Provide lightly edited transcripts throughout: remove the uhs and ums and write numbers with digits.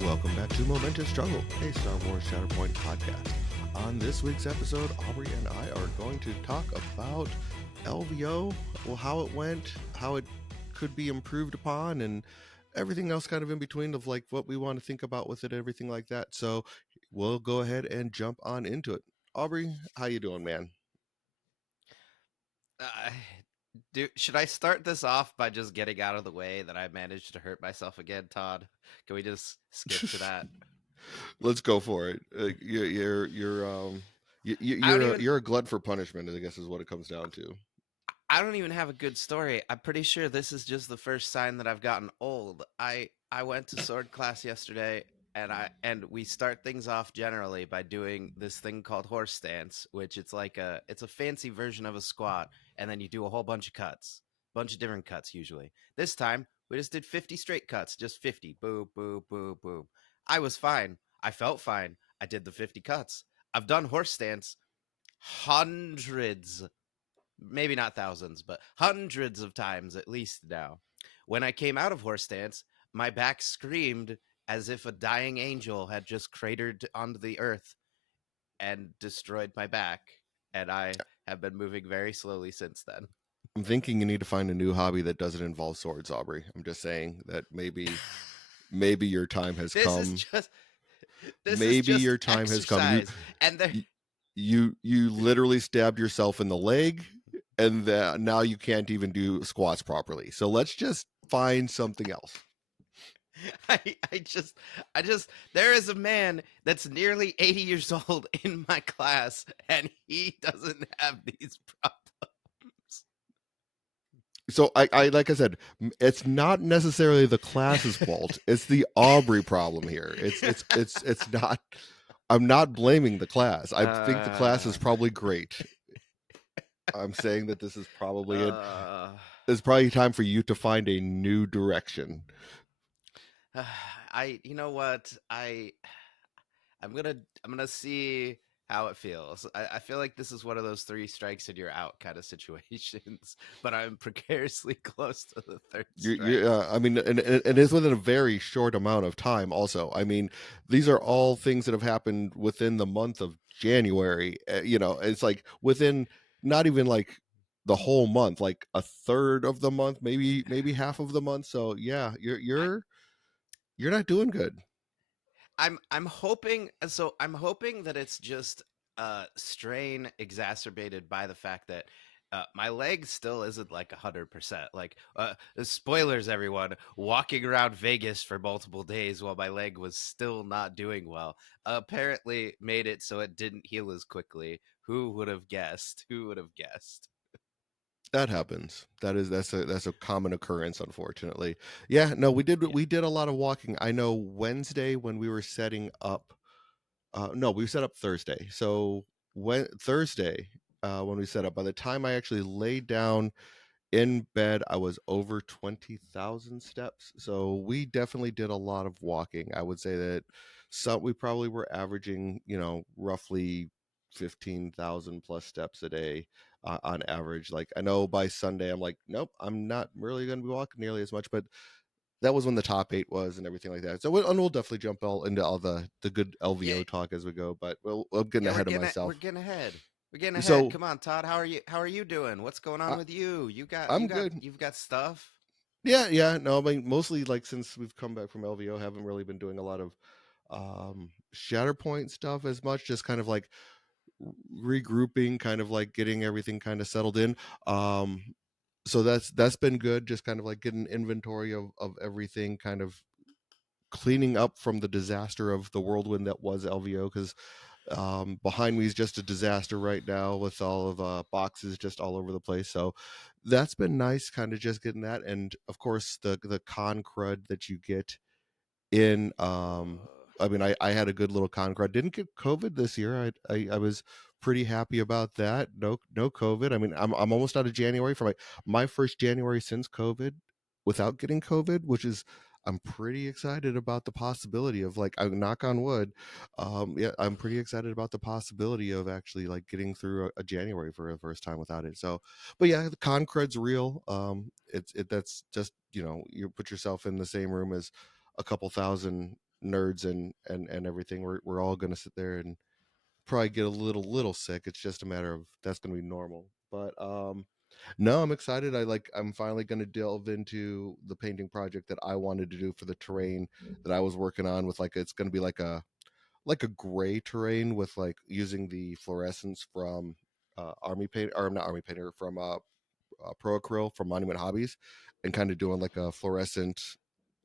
Welcome back to Momentous Struggle, a Star Wars Shatterpoint podcast. On this week's episode, Aubrey and I are going to talk about LVO, well, how it went, how it could be improved upon, and everything else kind of in between of like what we want to think about with it, everything like that. So we'll go ahead and jump on into it. Aubrey, how you doing, man? Should I start this off by just getting out of the way that I managed to hurt myself again, Todd? Can we just skip to that? Let's go for it. I don't even You're a glutton for punishment, I guess is what it comes down to. I don't even have a good story. I'm pretty sure this is just the first sign that I've gotten old. I went to sword class yesterday and we start things off generally by doing this thing called horse stance, which it's a fancy version of a squat, and then you do a whole bunch of cuts. Bunch of different cuts usually. This time we just did 50 straight cuts, just 50. Boom, boom, boom, boom. I was fine. I felt fine. I did the 50 cuts. I've done horse stance hundreds, maybe not thousands, but hundreds of times at least now. When I came out of horse stance, my back screamed as if a dying angel had just cratered onto the earth and destroyed my back. And I have been moving very slowly since then. I'm thinking you need to find a new hobby that doesn't involve swords, Aubrey. I'm just saying that maybe your time has this is come. just this is Maybe just your time has come. exercise, and there You literally stabbed yourself in the leg, and now you can't even do squats properly. So let's just find something else. I, I just, there is a man that's nearly 80 years old in my class, and he doesn't have these problems. So I like I said, it's not necessarily the class's fault. It's the Aubrey problem here. It's not. I'm not blaming the class. I think the class is uh, probably great. I'm saying that this is probably it. uh, It's probably time for you to find a new direction. you know what? I'm gonna, I'm gonna see how it feels. I feel like this is one of those three strikes and you're out kind of situations, but I'm precariously close to the third strike. I mean, and it's within a very short amount of time. Also, I mean, these are all things that have happened within the month of January. It's like within not even like the whole month, like a third of the month, maybe half of the month. So yeah, I, you're not doing good. I'm hoping, I'm hoping that it's just strain exacerbated by the fact that my leg still isn't like 100%. Like spoilers, everyone. Walking around Vegas for multiple days while my leg was still not doing well apparently made it so it didn't heal as quickly. Who would have guessed? Who would have guessed? That happens. That's a common occurrence, unfortunately. Yeah, no, Yeah. we did a lot of walking. I know Wednesday when we were setting up. No, we set up Thursday. So when Thursday, when we set up, by the time I actually laid down in bed, I was over 20,000 steps. So we definitely did a lot of walking. I would say that we probably were averaging, roughly 15,000 plus steps a day on average. Like I know by Sunday, I'm like, nope, I'm not really going to be walking nearly as much, but that was when the top eight was and everything like that. So we'll definitely jump all into all the good Yeah, LVO talk as we go, but I'm getting yeah, ahead of we're myself. getting ahead. We're getting ahead. So Come on, Todd. How are you doing? What's going on I, with you? I'm good. You've got stuff. Yeah. No, I mean, mostly like since we've come back from LVO, haven't really been doing a lot of Shatterpoint stuff as much. Just kind of like regrouping, kind of like getting everything kind of settled in. Um, so that's been good. Just kind of like getting inventory of everything, kind of cleaning up from the disaster of the whirlwind that was LVO. Because behind me is just a disaster right now with all of boxes just all over the place. So that's been nice, kind of just getting that, and of course the con crud that you get in. I mean, I had a good little con crud. Didn't get COVID this year. I was pretty happy about that. No COVID. I mean, I'm almost out of January for my first January since COVID without getting COVID, which is I'm pretty excited about the possibility of like I knock on wood. Yeah, I'm pretty excited about the possibility of actually like getting through a January for the first time without it. So, but yeah, the con crud's real. That's just you put yourself in the same room as a couple thousand nerds and everything, we're all gonna sit there and probably get a little sick. It's just a matter of that's gonna be normal. But no, I'm excited. I'm finally gonna delve into the painting project that I wanted to do for the terrain that I was working on with like it's gonna be like a gray terrain with like using the fluorescence from army paint or not army painter from pro acryl from Monument Hobbies, and kind of doing like a fluorescent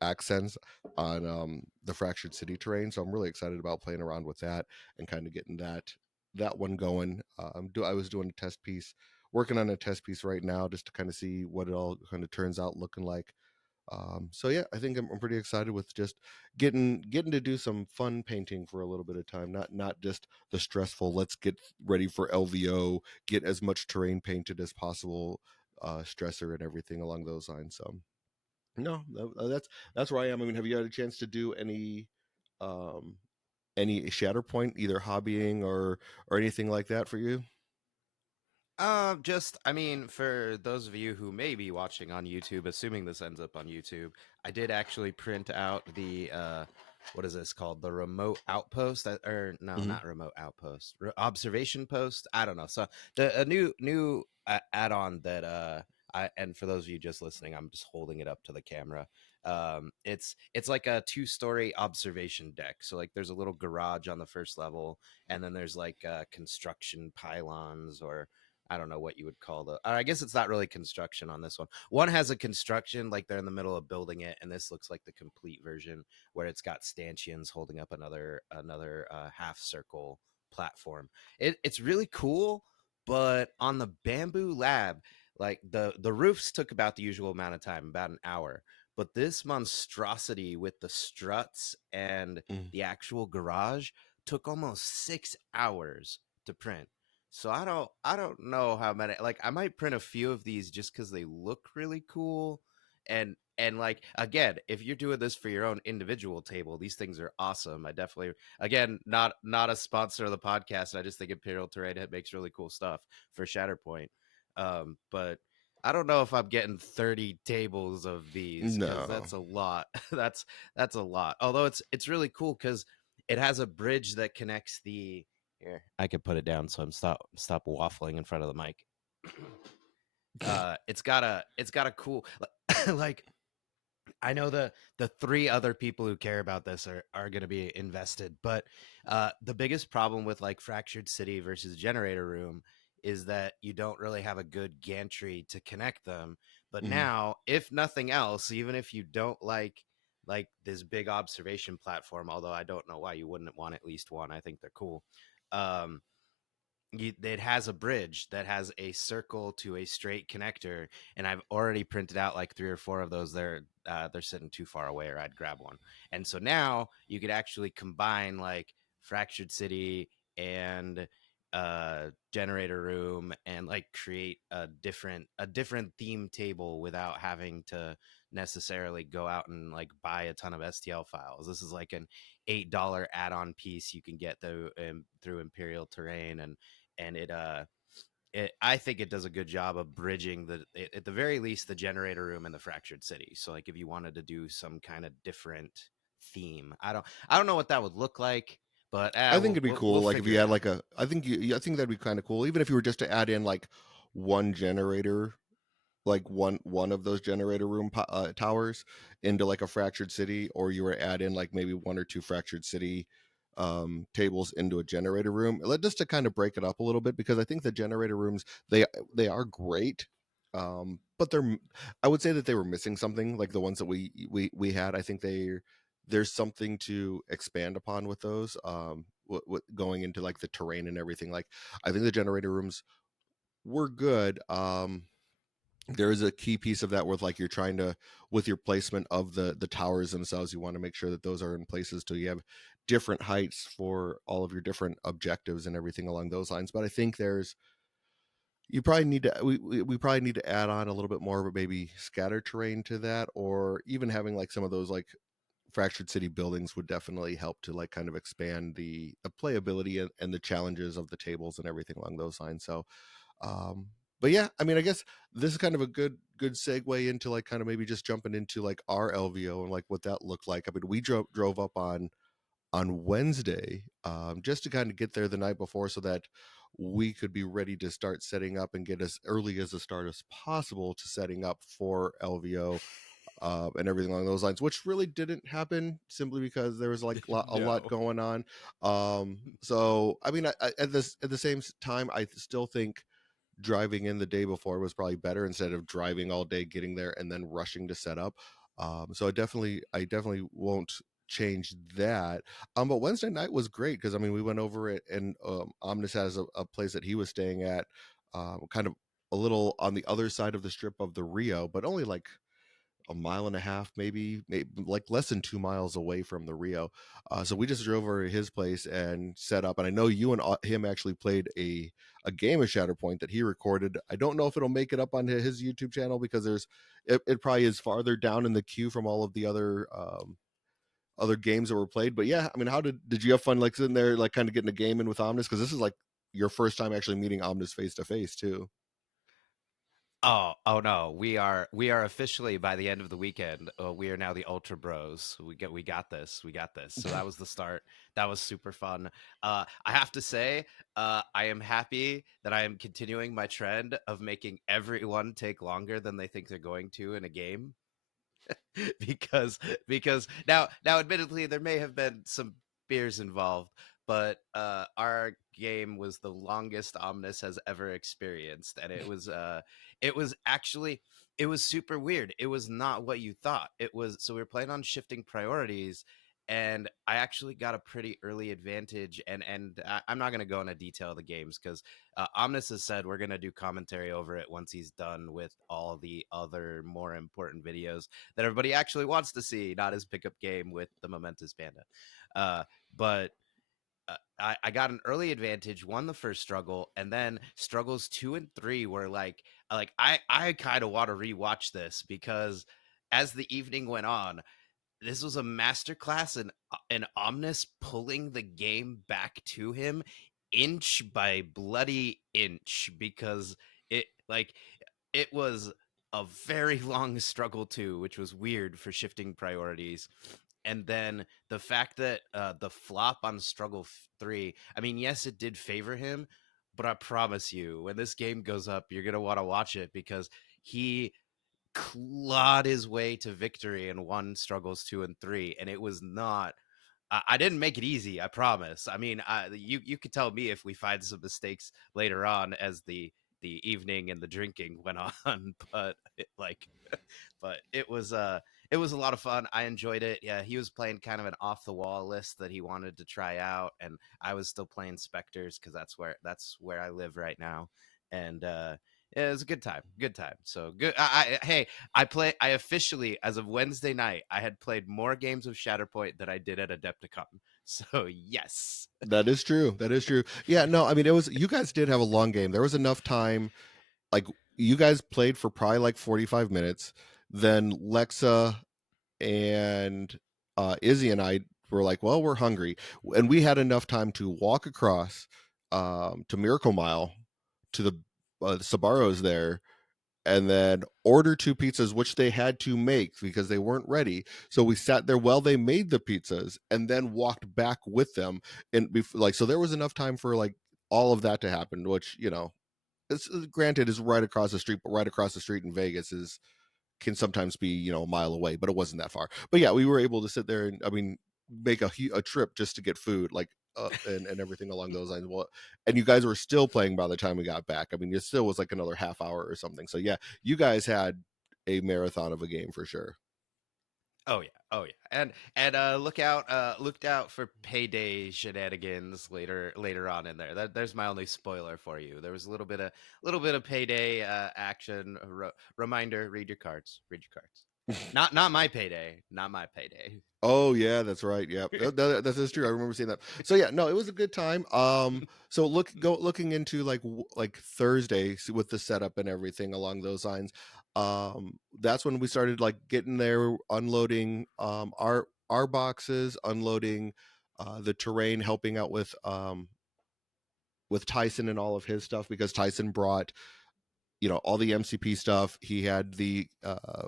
accents on the fractured city terrain. So I'm really excited about playing around with that and kind of getting that one going. I was doing a test piece, working on a test piece right now just to kind of see what it all kind of turns out looking like. So yeah, I think I'm pretty excited with just getting to do some fun painting for a little bit of time, not just the stressful. Let's get ready for LVO, get as much terrain painted as possible, stressor and everything along those lines. So no, that's where I am. I mean, have you had a chance to do um, any Shatterpoint, either hobbying or anything like that for you? Just, I mean, for those of you who may be watching on YouTube, assuming this ends up on YouTube, I did actually print out the, what is this called? The remote outpost, or no, Hmm. not remote outpost, observation post. I don't know. So the a new add-on that, and for those of you just listening, I'm just holding it up to the camera. It's like a two-story observation deck. So like, there's a little garage on the first level, and then there's like construction pylons, or I don't know what you would call the. I guess it's not really construction on this one. One has a construction, like they're in the middle of building it, and this looks like the complete version where it's got stanchions holding up another half circle platform. It's really cool, but on the bamboo lab, like the roofs took about the usual amount of time, about an hour. But this monstrosity with the struts and Mm. the actual garage took almost 6 hours to print. So I don't know how many, like I might print a few of these just cuz they look really cool, and like again, if you're doing this for your own individual table, these things are awesome. I definitely, again, not a sponsor of the podcast. I just think Imperial Terrain makes really cool stuff for Shatterpoint. But I don't know if I'm getting 30 tables of these cuz No. that's a lot. That's a lot. Although it's really cool cuz it has a bridge that connects the. Here, I could put it down so I'm stop waffling in front of the mic. It's got a cool like I know the three other people who care about this are going to be invested, but the biggest problem with like Fractured City versus Generator Room is that you don't really have a good gantry to connect them. But Hmm. now, if nothing else, even if you don't like this big observation platform, although I don't know why you wouldn't want at least one, I think they're cool. Um, it has a bridge that has a circle to a straight connector, and I've already printed out like three or four of those. They're sitting too far away, or I'd grab one. And so now you could actually combine like Fractured City and Generator Room, and like create a different theme table without having to necessarily go out and like buy a ton of STL files. This is like an $8 add-on piece you can get through Imperial Terrain, and I think it does a good job of bridging at the very least the Generator Room and the Fractured City. So like, if you wanted to do some kind of different theme, I don't know what that would look like, but I think we'll it'd be we'll, we'll cool, like if figure you it had out. like a. I think that'd be kind of cool, even if you were just to add in like one generator, like one of those generator room towers into like a fractured city, or you were add in like maybe one or two fractured city tables into a generator room, just to kind of break it up a little bit, because I think the generator rooms, they are great, but I would say that they were missing something, like the ones that we had. I think there's something to expand upon with those, going into like the terrain and everything. Like, I think the generator rooms were good. There is a key piece of that with like you're trying to, with your placement of the towers themselves, you want to make sure that those are in places so you have different heights for all of your different objectives and everything along those lines. But I think there's you probably need to we probably need to add on a little bit more of a maybe scatter terrain to that, or even having like some of those like fractured city buildings would definitely help to like kind of expand the playability and the challenges of the tables and everything along those lines. So um, but yeah, I mean, I guess this is kind of a good segue into like kind of maybe just jumping into like our LVO and like what that looked like. I mean, we drove up on Wednesday, just to kind of get there the night before so that we could be ready to start setting up and get as early as a start as possible to setting up for LVO, and everything along those lines, which really didn't happen simply because there was like a lot No. going on. So I mean, at this at the same time, I still think driving in the day before was probably better instead of driving all day, getting there, and then rushing to set up. So I definitely won't change that. But Wednesday night was great because I mean we went over it, and Omnis has a place that he was staying at, kind of a little on the other side of the strip of the Rio, but only like a mile and a half, maybe like less than 2 miles away from the Rio. So we just drove over to his place and set up. And I know you and him actually played a game of Shatterpoint that he recorded. I don't know if it'll make it up on his YouTube channel because it probably is farther down in the queue from all of the other games that were played. But yeah, I mean, how did you have fun like sitting there like kind of getting a game in with Omnis? Because this is like your first time actually meeting Omnis face to face too. Oh no, we are officially by the end of the weekend. We are now the Ultra Bros. We got this. We got this. So that was the start. That was super fun. I have to say, I am happy that I am continuing my trend of making everyone take longer than they think they're going to in a game. because because now admittedly there may have been some beers involved, but our game was the longest Omnis has ever experienced, and it was actually, it was super weird. It was not what you thought it was. So we were playing on shifting priorities, and I actually got a pretty early advantage. I'm not going to go into detail of the games because Omnis has said we're going to do commentary over it once he's done with all the other more important videos that everybody actually wants to see, not his pickup game with the Momentous Panda. But I got an early advantage, won the first struggle, and then struggles 2 and 3 were like I kind of want to rewatch this because as the evening went on, this was a masterclass in Omnis pulling the game back to him inch by bloody inch because it like it was a very long struggle too, which was weird for shifting priorities. And then the fact that the flop on struggle 3, I mean, yes, it did favor him, but I promise you, when this game goes up, you're gonna want to watch it because he clawed his way to victory and won struggles 2 and 3, and it was not. I didn't make it easy. I promise. I mean, you could tell me if we find some mistakes later on as the evening and the drinking went on, but but it was a lot of fun. I enjoyed it. Yeah, he was playing kind of an off the wall list that he wanted to try out, and I was still playing Spectres because that's where I live right now, and it was a good time. Good time. So good. Hey, I officially, as of Wednesday night, I had played more games of Shatterpoint than I did at Adepticon. So yes. That is true. That is true. Yeah, no, I mean it was you guys did have a long game. There was enough time, like you guys played for probably like 45 minutes. Then Lexa and Izzy and I were like, well, we're hungry. And we had enough time to walk across to Miracle Mile to the Sabaros there and then order two pizzas, which they had to make because they weren't ready. So we sat there while they made the pizzas and then walked back with them. And like, so there was enough time for like all of that to happen, which, it's granted is right across the street, but right across the street in Vegas is can sometimes be a mile away, but it wasn't that far. But yeah, we were able to sit there and I mean make a trip just to get food, like and everything along those lines. Well, and you guys were still playing by the time we got back. I mean, it still was like another half hour or something. So yeah, you guys had a marathon of a game for sure. Oh yeah, oh yeah, and looked out for payday shenanigans later on in there. There's my only spoiler for you. There was a little bit of payday action. Reminder: read your cards. Read your cards. Not my payday. Not my payday. Oh yeah, that's right. Yeah, that is true. I remember seeing that. So yeah, no, it was a good time. So looking into like Thursday with the setup and everything along those lines. That's when we started like getting there, unloading our boxes, unloading the terrain, helping out with Tyson and all of his stuff because Tyson brought all the MCP stuff. He had the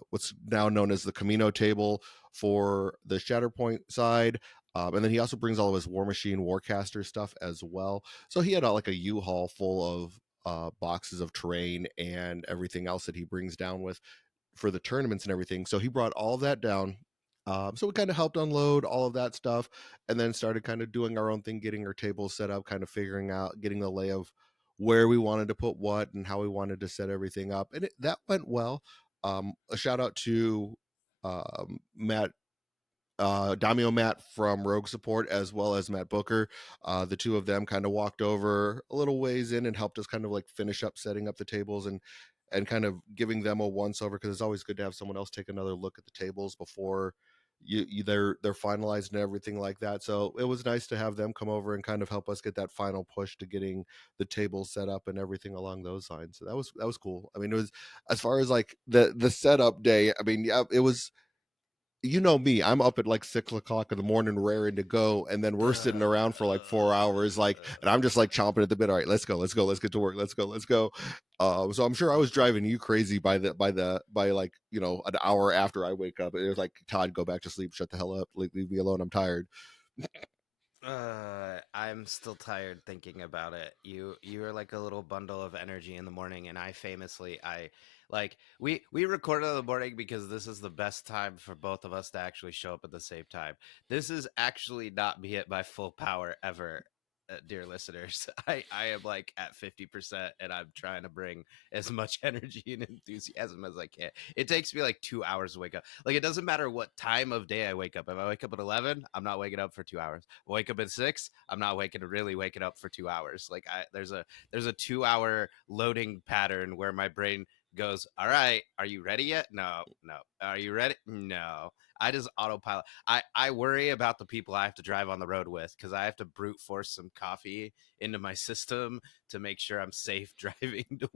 what's now known as the Camino table for the Shatterpoint side. And then he also brings all of his War Machine Warcaster stuff as well. So he had like a U-Haul full of boxes of terrain and everything else that he brings down with for the tournaments and everything. So he brought all of that down. So we kind of helped unload all of that stuff, and then started kind of doing our own thing, getting our tables set up, kind of figuring out, getting the lay of where we wanted to put what and how we wanted to set everything up, and that went well. A shout out to Matt Damio Matt from Rogue Support, as well as Matt Booker. The two of them kind of walked over a little ways in and helped us kind of like finish up setting up the tables and kind of giving them a once over, because it's always good to have someone else take another look at the tables before they're finalized and everything like that. So it was nice to have them come over and kind of help us get that final push to getting the table set up and everything along those lines. So that was cool. I mean, it was, as far as like the setup day, I mean, yeah, it was, me, I'm up at like 6 o'clock in the morning, raring to go, and then we're sitting around for like 4 hours, like, and I'm just like chomping at the bit. All right, let's go, let's get to work, let's go. So I'm sure I was driving you crazy by like an hour after I wake up. It was like, Todd, go back to sleep, shut the hell up, leave me alone, I'm tired. I'm still tired thinking about it. You are like a little bundle of energy in the morning, and I famously, I like we record in the morning because this is the best time for both of us to actually show up at the same time. This is actually not me at my full power ever, dear listeners. I am like at 50%, and I'm trying to bring as much energy and enthusiasm as I can. It takes me like 2 hours to wake up. Like, it doesn't matter what time of day I wake up. If I wake up at 11, I'm not waking up for 2 hours. Wake up at 6, I'm not waking up for 2 hours. Like, there's a 2 hour loading pattern where my brain goes, all right, are you ready yet? No, no. Are you ready? No. I just autopilot. I worry about the people I have to drive on the road with, because I have to brute force some coffee into my system to make sure I'm safe driving to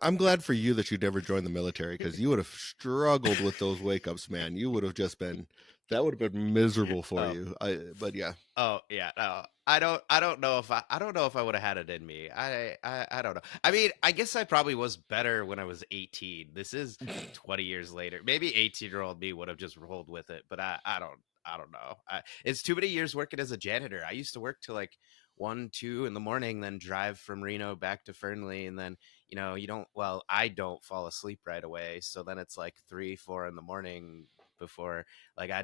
I'm glad for you that you never joined the military, because you would have struggled with those wake ups, man. You would have just been, that would have been miserable for work. you. But yeah. Oh yeah, no. I don't know if I would have had it in me. I don't know. I mean, I guess I probably was better when I was 18. This is 20 years later. Maybe 18-year-old me would have just rolled with it, but I don't know. It's too many years working as a janitor. I used to work till like 1, 2 in the morning, then drive from Reno back to Fernley, and then you don't. Well, I don't fall asleep right away, so then it's like 3, 4 in the morning before. Like, I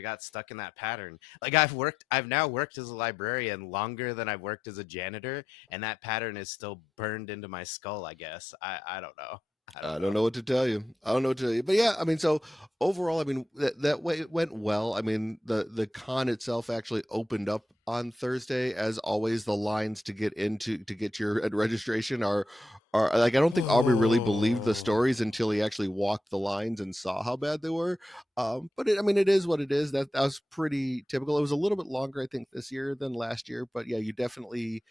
got stuck in that pattern. Like, I've now worked as a librarian longer than I've worked as a janitor, and that pattern is still burned into my skull, I guess. I don't know. I don't I don't know. know what to tell you. I don't know what to tell you. But yeah, I mean, so overall, I mean, that way it went well. I mean, the con itself actually opened up on Thursday. As always, the lines to get to get your registration are like, I don't think Aubrey really believed the stories Oh. until he actually walked the lines and saw how bad they were. But I mean, it is what it is. That was pretty typical. It was a little bit longer, I think, this year than last year. But yeah, you definitely,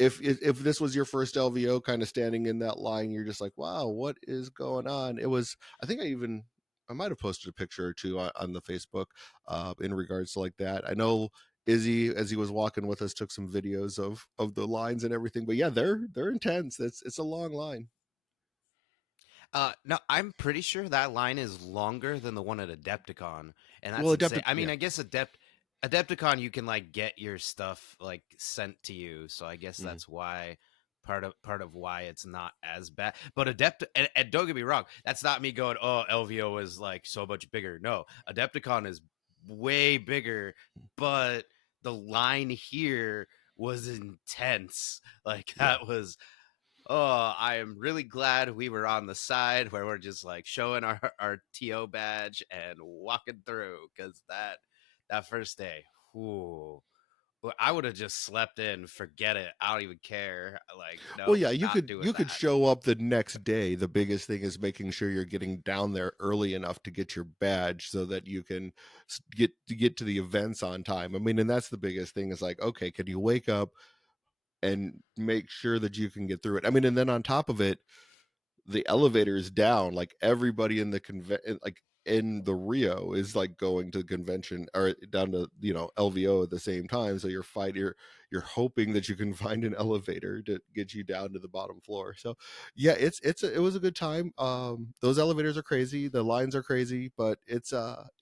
if this was your first LVO, kind of standing in that line, you're just like, wow, what is going on? It was, I think I might have posted a picture or two on the Facebook in regards to like that. I know Izzy, as he was walking with us, took some videos of the lines and everything. But yeah, they're intense. It's a long line. No, I'm pretty sure that line is longer than the one at Adepticon, and that's Well, insane. adapted, I mean, yeah. I guess Adepticon, you can like get your stuff like sent to you, so I guess Mhm. that's why part of why it's not as bad. But and don't get me wrong, that's not me going, oh, LVO is like so much bigger. No, Adepticon is way bigger, but the line here was intense. Like, Yeah. that was, oh, I am really glad we were on the side where we're just like showing our TO badge and walking through, because that first day, whoo, I would have just slept in, forget it. I don't even care. Like, Well, nope, yeah, not doing you could that. show up the next day. The biggest thing is making sure you're getting down there early enough to get your badge so that you can get to the events on time. I mean, and that's the biggest thing, is like, okay, can you wake up and make sure that you can get through it? I mean, and then on top of it, the elevator is down. Like, everybody in the like in the Rio is like going to the convention or down to, LVO at the same time. So you're hoping that you can find an elevator to get you down to the bottom floor. So yeah, it was a good time. Those elevators are crazy, the lines are crazy, but it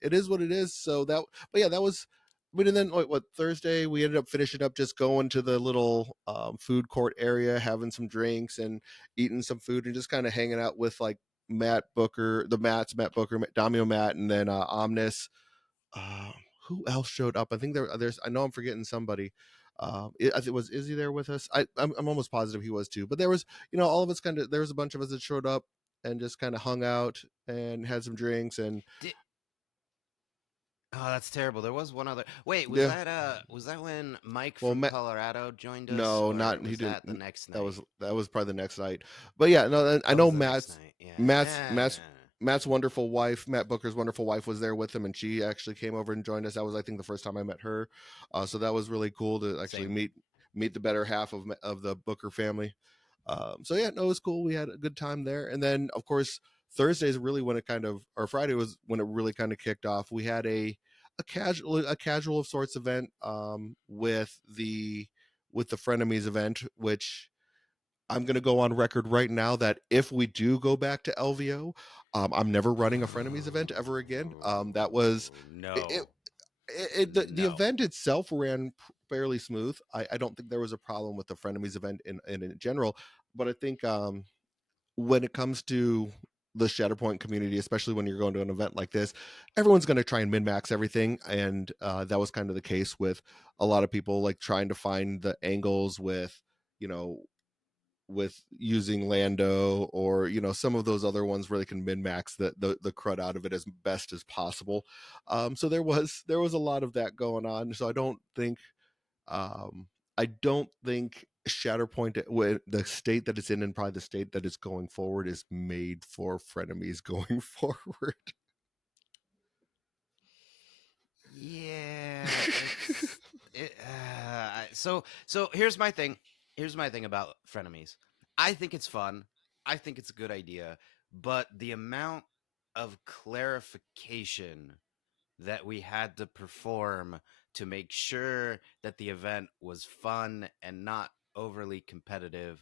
is what it is. So that but yeah, that was but and then what Thursday we ended up finishing up just going to the little food court area, having some drinks and eating some food and just kind of hanging out with like Matt Booker, Damio Matt, and then Omnis. Uh, who else showed up? I think there's. I know I'm forgetting somebody. I think was Izzy there with us. I'm almost positive he was too. But there was, all of us kind of. There was a bunch of us that showed up and just kind of hung out and had some drinks and Did, oh, that's terrible. There was one other. Wait, yeah. was that when Mike Well, from Colorado joined us, no, or not he was didn't. that the next That night? was probably the next night. But yeah, no, I That know was the next night. Matt's Yeah. Matt's Matt's wonderful wife, Matt Booker's wonderful wife, was there with him, and she actually came over and joined us. That was, I think, the first time I met her. So that was really cool to actually Same. meet the better half of the Booker family. So yeah, no, it was cool. We had a good time there, and then of course Thursday is really when it kind of, or Friday was when it really kind of kicked off. We had a casual of sorts event with the frenemies event, which I'm going to go on record right now that if we do go back to LVO, I'm never running a frenemies event ever again. That was it. No. The No. event itself ran fairly smooth. I don't think there was a problem with the frenemies event in general, but I think when it comes to the Shatterpoint community, especially when you're going to an event like this, everyone's going to try and min max everything, and that was kind of the case with a lot of people like trying to find the angles you know with using Lando or some of those other ones where they can min max the crud out of it as best as possible. So there was a lot of that going on. So um, I don't think Shatterpoint, the state that it's in and probably the state that it's going forward, is made for frenemies going forward. Yeah, so here's my thing. Here's my thing about frenemies. I think it's fun. I think it's a good idea, but the amount of clarification that we had to perform to make sure that the event was fun and not overly competitive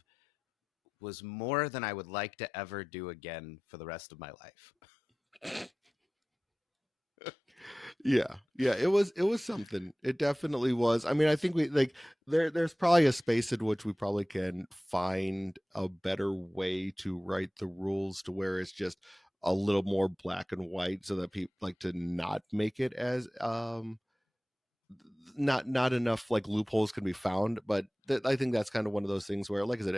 was more than I would like to ever do again for the rest of my life. Yeah, it was something. It definitely was. I mean, I think we like there's probably a space in which we probably can find a better way to write the rules to where it's just a little more black and white so that people like to not make it as not enough like loopholes can be found. But I think that's kind of one of those things where, like I said,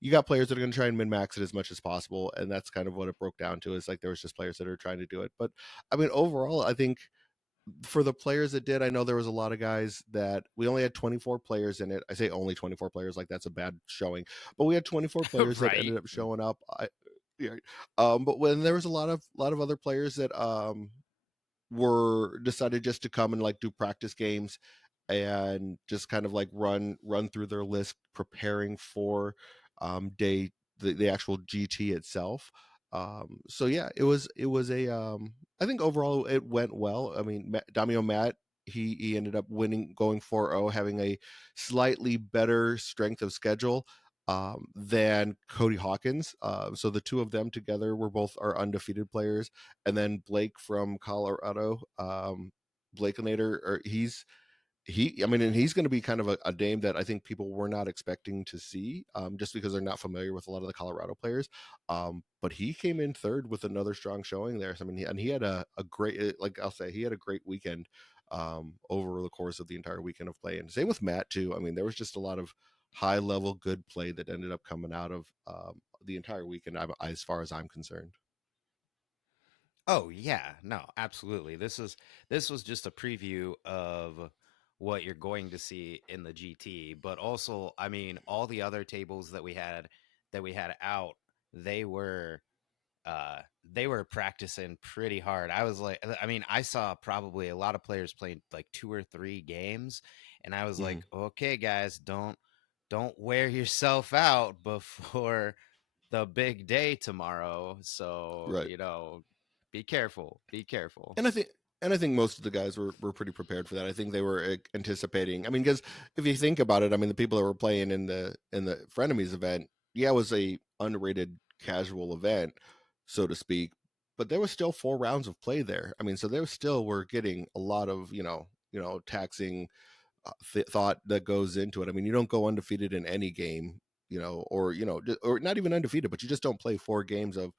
you got players that are going to try and min max it as much as possible, and that's kind of what it broke down to. Is like there was just players that are trying to do it. But I mean, overall, I think for the players that did, I know there was a lot of guys that we only had 24 players in it. I say only 24 players, like that's a bad showing, but we had 24 players that Right. ended up showing up. Yeah, but when there was a lot of other players that were decided just to come and like do practice games and just kind of like run through their list preparing for day the actual GT itself. So yeah, it was a I think overall it went well. I mean, Damio Matt, he ended up winning, going 4-0, having a slightly better strength of schedule than Cody Hawkins. So the two of them together were both our undefeated players, and then Blake from Colorado, Blakeinator, or I mean, and he's going to be kind of a name that I think people were not expecting to see, just because they're not familiar with a lot of the Colorado players. But he came in third with another strong showing there. So, I mean, and he had a great, like I'll say, he had a great weekend over the course of the entire weekend of play. And same with Matt too. I mean, there was just a lot of high level good play that ended up coming out of the entire weekend, as far as I'm concerned. Oh yeah, no, absolutely. This was just a preview of what you're going to see in the GT, but also, I mean, all the other tables that we had out, they were uh they were practicing pretty hard. I was like, I mean, I saw probably a lot of players playing like 2 or 3 games, and I was Hmm. like, okay guys, don't wear yourself out before the big day tomorrow. So, Right. Be careful. Be careful. And I think most of the guys were pretty prepared for that. I think they were anticipating. I mean, because if you think about it, I mean, the people that were playing in the Frenemies event, yeah, it was a unrated casual event, so to speak, but there was still 4 rounds of play there. I mean, so they still were getting a lot of taxing thought that goes into it. I mean, you don't go undefeated in any game, or or not even undefeated, but you just don't play 4 games of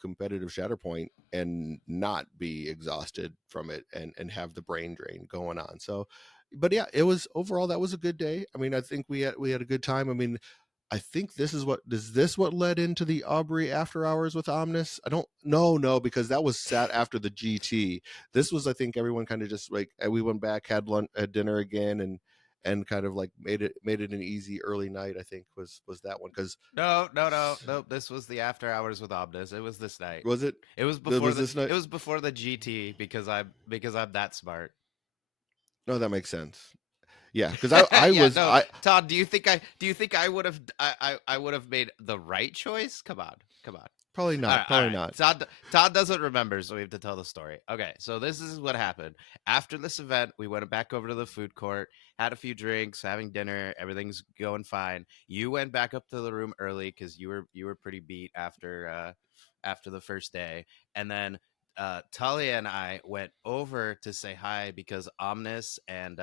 competitive Shatterpoint and not be exhausted from it and have the brain drain going on. So, but yeah, it was overall that was a good day. I mean, I think we had a good time. I mean, I think this what led into the Aubrey after hours with Omnis? I don't no, because that was sat after the GT. This was, I think, everyone kind of just like we went back, had lunch, had dinner again, and kind of like made it an easy early night. I think was that one because No, no, no, no. This was the after hours with Omnis. It was this night. was it It was before was the this night? it was before the GT because I'm that smart. No, that makes sense. Yeah, because I Yeah, was no, I Todd. Do you think I would have I would have made the right choice? Come on, come on. probably All not right, all probably right. not Todd doesn't remember, so we have to tell the story. Okay, so this is what happened. After this event, we went back over to the food court, had a few drinks, having dinner. Everything's going fine. You went back up to the room early because you were pretty beat after the first day, and then Talia and I went over to say hi because Omnis and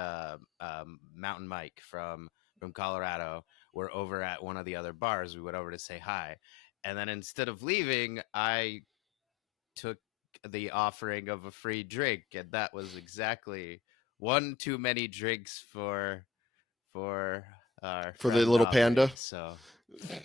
Mountain Mike from Colorado were over at one of the other bars. We went over to say hi, and then instead of leaving, I took the offering of a free drink, and that was exactly one too many drinks for our for the friend little Aubrey. panda. So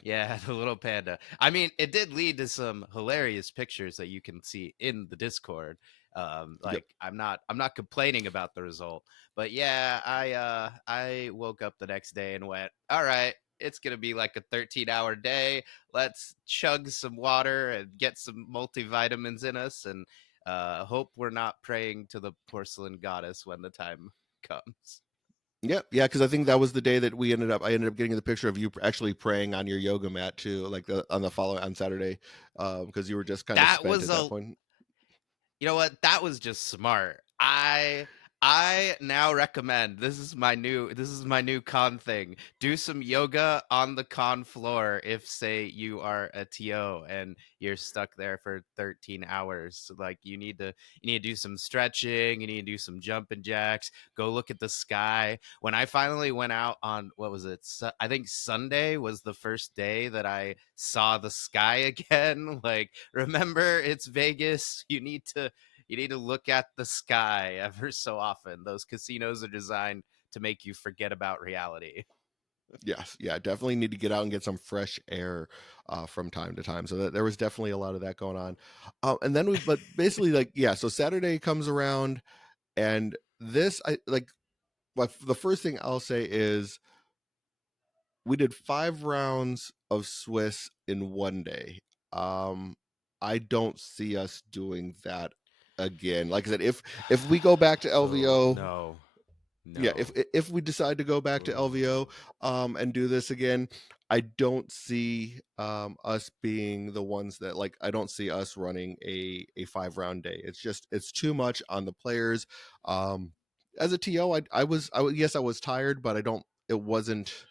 yeah, the little panda. I mean, it did lead to some hilarious pictures that you can see in the Discord. Yep. Like I'm not complaining about the result, but yeah, I woke up the next day and went, all right, it's gonna be like a 13-hour day. Let's chug some water and get some multivitamins in us, and hope we're not praying to the porcelain goddess when the time comes. Yeah, because I think that was the day that I ended up getting the picture of you actually praying on your yoga mat too, like on the following on Saturday, because you were just kind of That spent was at that a point. You know what? That was just smart. I now recommend this is my new con thing. Do some yoga on the con floor if say you are a TO and you're stuck there for 13 hours. Like you need to do some stretching, you need to do some jumping jacks, go look at the sky. When I finally went out on what was it? I think Sunday was the first day that I saw the sky again. Like remember it's Vegas. You need to look at the sky ever so often. Those casinos are designed to make you forget about reality. Yes, yeah, definitely need to get out and get some fresh air from time to time. So there was definitely a lot of that going on, and then but basically, like, yeah. So Saturday comes around, and this, I like. The first thing I'll say is we did 5 rounds of Swiss in one day. Um, I don't see us doing that again. Like I said, if we go back to Oh LVO, no, yeah, if no. if we decide to go back to LVO Ooh. and do this again, I don't see us being the ones that, like, I don't see us running a 5 round day. It's too much on the players. Um as a TO, yes, I was tired, but it wasn't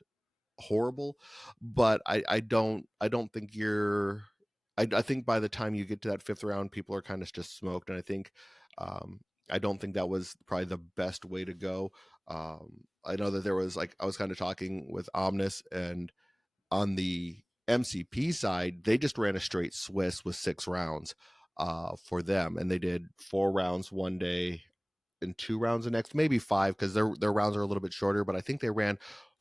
horrible, but I don't think I think by the time you get to that 5th round, people are kind of just smoked, and um I don't think that was probably the best way to go. I know that there was, like, I was kind of talking with Omnis, and on the MCP side, they just ran a straight Swiss with 6 rounds for them, and they did 4 rounds one day and 2 rounds the next, maybe five, because their rounds are a little bit shorter. But I think they ran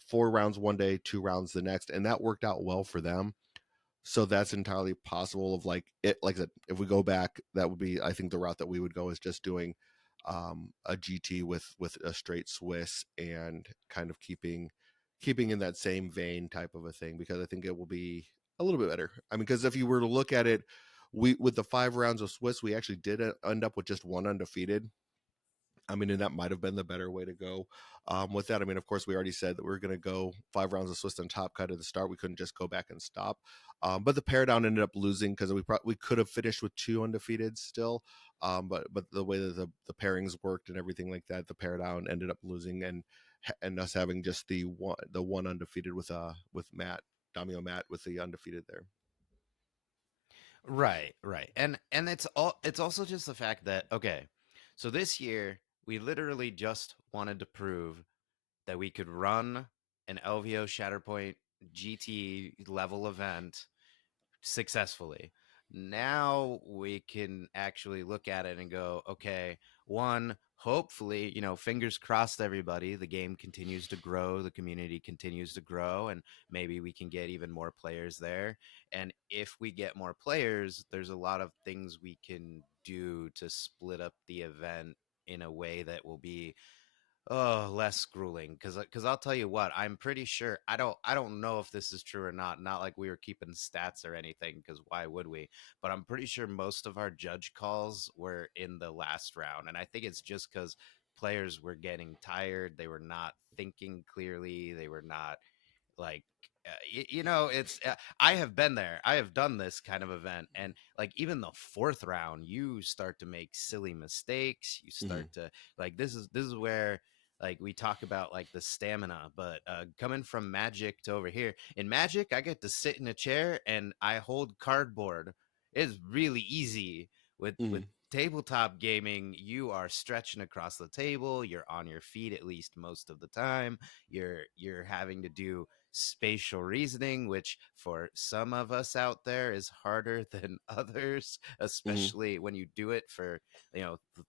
4 rounds one day, 2 rounds the next, and that worked out well for them. So that's entirely possible. Of like it, like I said, if we go back, that would be, I think, the route that we would go is just doing a GT with a straight Swiss, and kind of keeping in that same vein type of a thing, because I think it will be a little bit better. I mean, because if you were to look at it, we with the 5 rounds of Swiss, we actually did end up with just one undefeated, I mean, and that might have been the better way to go. With that, I mean, of course, we already said that we are going to go 5 rounds of Swiss and top cut at the start. We couldn't just go back and stop. But the pair down ended up losing because we could have finished with two undefeated still. But the way that the pairings worked and everything like that, the pair down ended up losing, and us having just the one undefeated with Matt Damio Matt with the undefeated there. Right, right. And it's also just the fact that okay, so this year we literally just wanted to prove that we could run an LVO Shatterpoint GT level event successfully. Now we can actually look at it and go, okay, one, hopefully, fingers crossed, everybody, the game continues to grow, the community continues to grow, and maybe we can get even more players there. And if we get more players, there's a lot of things we can do to split up the event in a way that will be less grueling because I'll tell you what, I'm pretty sure I don't know if this is true or not. Not like we were keeping stats or anything, because why would we? But I'm pretty sure most of our judge calls were in the last round, and I think it's just because players were getting tired. They were not thinking clearly. They were not like it's I have been there, I have done this kind of event, and like even the fourth round you start to make silly mistakes. You start Hmm. to like this is where like we talk about like the stamina, but coming from Magic to over here, in Magic I get to sit in a chair and I hold cardboard. It's really easy. With Hmm. tabletop gaming, you are stretching across the table, you're on your feet at least most of the time. You're having to do spatial reasoning, which for some of us out there is harder than others, Hmm. especially when you do it for,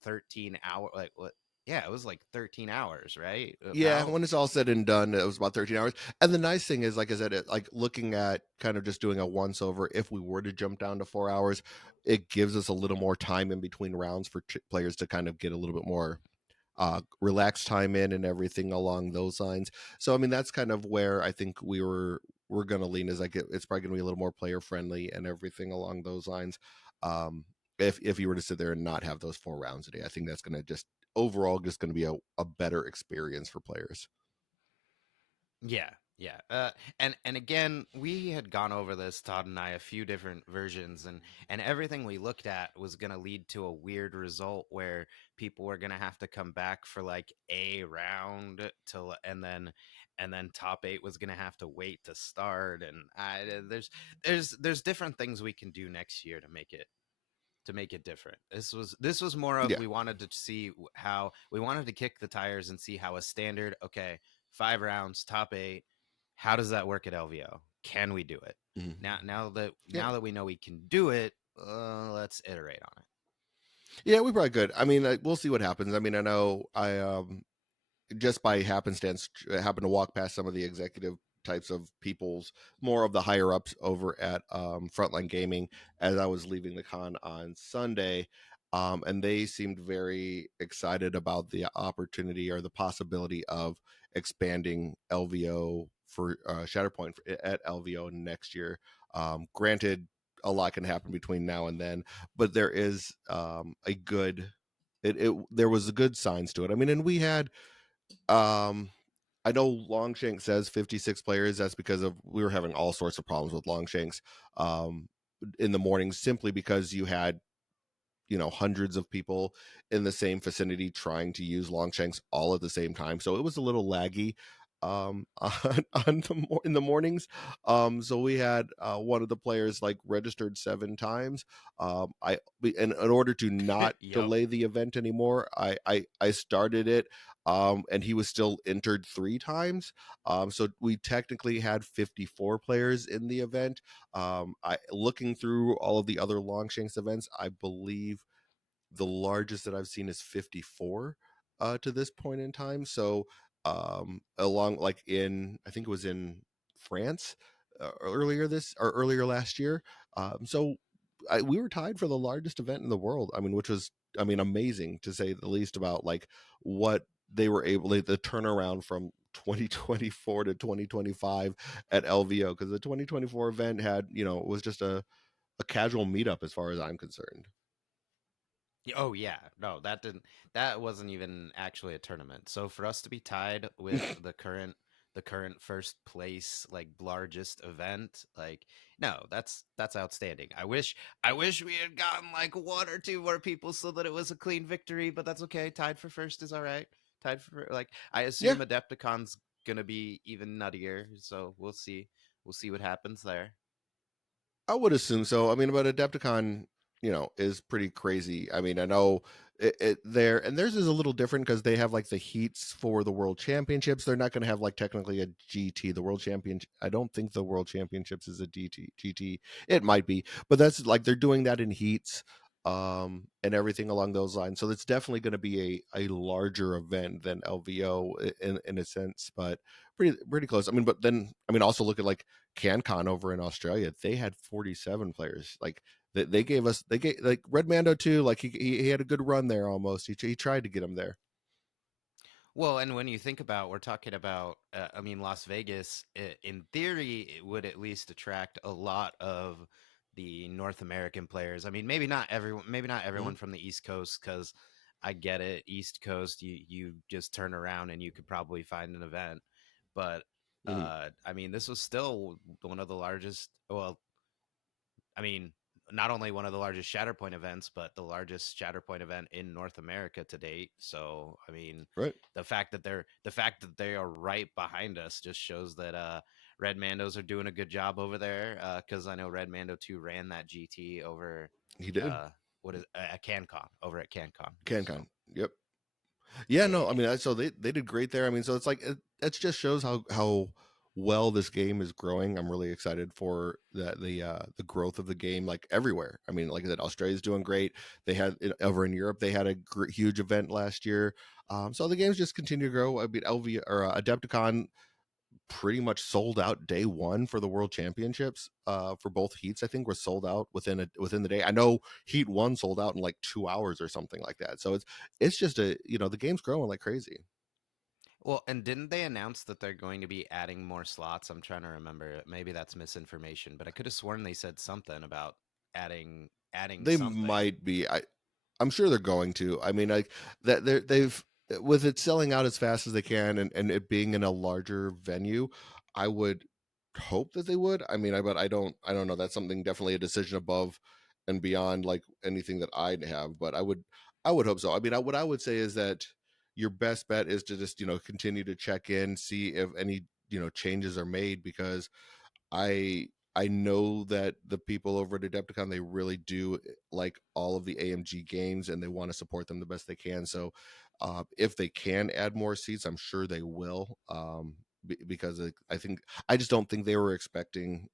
13 hour, like what? Yeah, it was like 13 hours, right? Yeah, About. when it's all said and done, it was about 13 hours. And the nice thing is, like I said, like looking at kind of just doing a once over, if we were to jump down to 4 hours, it gives us a little more time in between rounds for players to kind of get a little bit more relaxed time in and everything along those lines. So, I mean, that's kind of where I think we're going to lean, is like it's probably going to be a little more player friendly and everything along those lines. Um, if you were to sit there and not have those 4 rounds a day, I think that's going to just overall just going to be a better experience for players. Yeah, yeah. And again, we had gone over this, Todd and I, a few different versions, and everything we looked at was going to lead to a weird result where people were going to have to come back for like a round till, and then top eight was going to have to wait to start. And there's different things we can do next year to make it different. This was more of, Yeah. we wanted to see how we wanted to kick the tires and see how a standard, okay, 5 rounds, top eight, how does that work at LVO? Can we do it? Mhm. Now that Yeah. now that we know we can do it, let's iterate on it. Yeah, we probably could. I mean, we'll see what happens. I mean, I know just by happenstance happened to walk past some of the executive types of people's, more of the higher ups over at Frontline Gaming, as I was leaving the con on Sunday. And they seemed very excited about the opportunity or the possibility of expanding LVO for Shatterpoint at LVO next year. Granted, a lot can happen between now and then, but there is a good there was a good signs to it. I mean, and we had um, I know Longshanks says 56 players. That's because of we were having all sorts of problems with Longshanks um, in the mornings, simply because you had hundreds of people in the same vicinity trying to use Longshanks all at the same time. So it was a little laggy in the mornings. So we had one of the players like registered 7 times. In order to not Yep. delay the event anymore, I started it, and he was still entered 3 times. So we technically had 54 players in the event. I looking through all of the other Longshanks events, I believe the largest that I've seen is 54 to this point in time. So along like in I think it was in France earlier last year. So we were tied for the largest event in the world. I mean, which was amazing to say the least, about like what they were able the turnaround from 2024 to 2025 at LVO, because the 2024 event had was just a casual meetup as far as I'm concerned. Oh yeah, no, that didn't. That wasn't even actually a tournament. So for us to be tied with the current first place like largest event, like no, that's outstanding. I wish we had gotten like one or two more people so that it was a clean victory, but that's okay. Tied for first is all right. Tied for like I Yeah, assume Adepticon's gonna be even nuttier, so we'll see. We'll see what happens there. I would assume so. I mean, but Adepticon, is pretty crazy. I mean, I know it there, and theirs is a little different because they have like the heats for the world championships. They're not going to have like technically a GT. The world champion, I don't think the world championships is a DT GT. It might be, but that's like they're doing that in heats, and everything along those lines. So it's definitely going to be a larger event than LVO in a sense, but pretty close. I mean, but then I mean, also look at like CanCon over in Australia, they had 47 players. Like they gave like Red Mando too. Like he had a good run there almost. He tried to get him there. Well, and when you think about, we're talking about, I mean, Las Vegas, in theory, it would at least attract a lot of the North American players. I mean, maybe not Hmm. everyone from the East Coast, because I get it. East Coast, you just turn around and you could probably find an event. But Hmm. I mean, this was still one of the largest. Well, I mean, not only one of the largest Shatterpoint events, but the largest Shatterpoint event in North America to date. So, I mean, Right. the fact that they are right behind us just shows that Red Mandos are doing a good job over there. Because I know Red Mando 2 ran that GT over He did. uh what is at CanCon over at CanCon. CanCon. So Yep. Yeah. yeah, No. I mean, so they did great there. I mean, so it's like it just shows how well this game is growing. I'm really excited for the growth of the game like everywhere. I mean, like I said, Australia's doing great. They had over in Europe, they had a huge event last year. So the games just continue to grow. I mean, LV or Adepticon pretty much sold out day one for the world championships. For both heats, I think were sold out within the day. I know heat one sold out in like 2 hours or something like that. So it's just the game's growing like crazy. well, and didn't they announce that they're going to be adding more slots? I'm trying to remember. Maybe that's misinformation, but I could have sworn they said something about adding They something. might be. I'm sure they're going to. I mean, like that they've with it selling out as fast as they can and it being in a larger venue, I would hope that they would. I mean, I don't know. That's something definitely a decision above and beyond like anything that I'd have, but I would hope so. I mean, what I would say is that your best bet is to just, continue to check in, see if any, changes are made because I I know that the people over at Adepticon they really do like all of the AMG games and they want to support them the best they can. So if they can add more seats, I'm sure they will. Because I think I just don't think they were expecting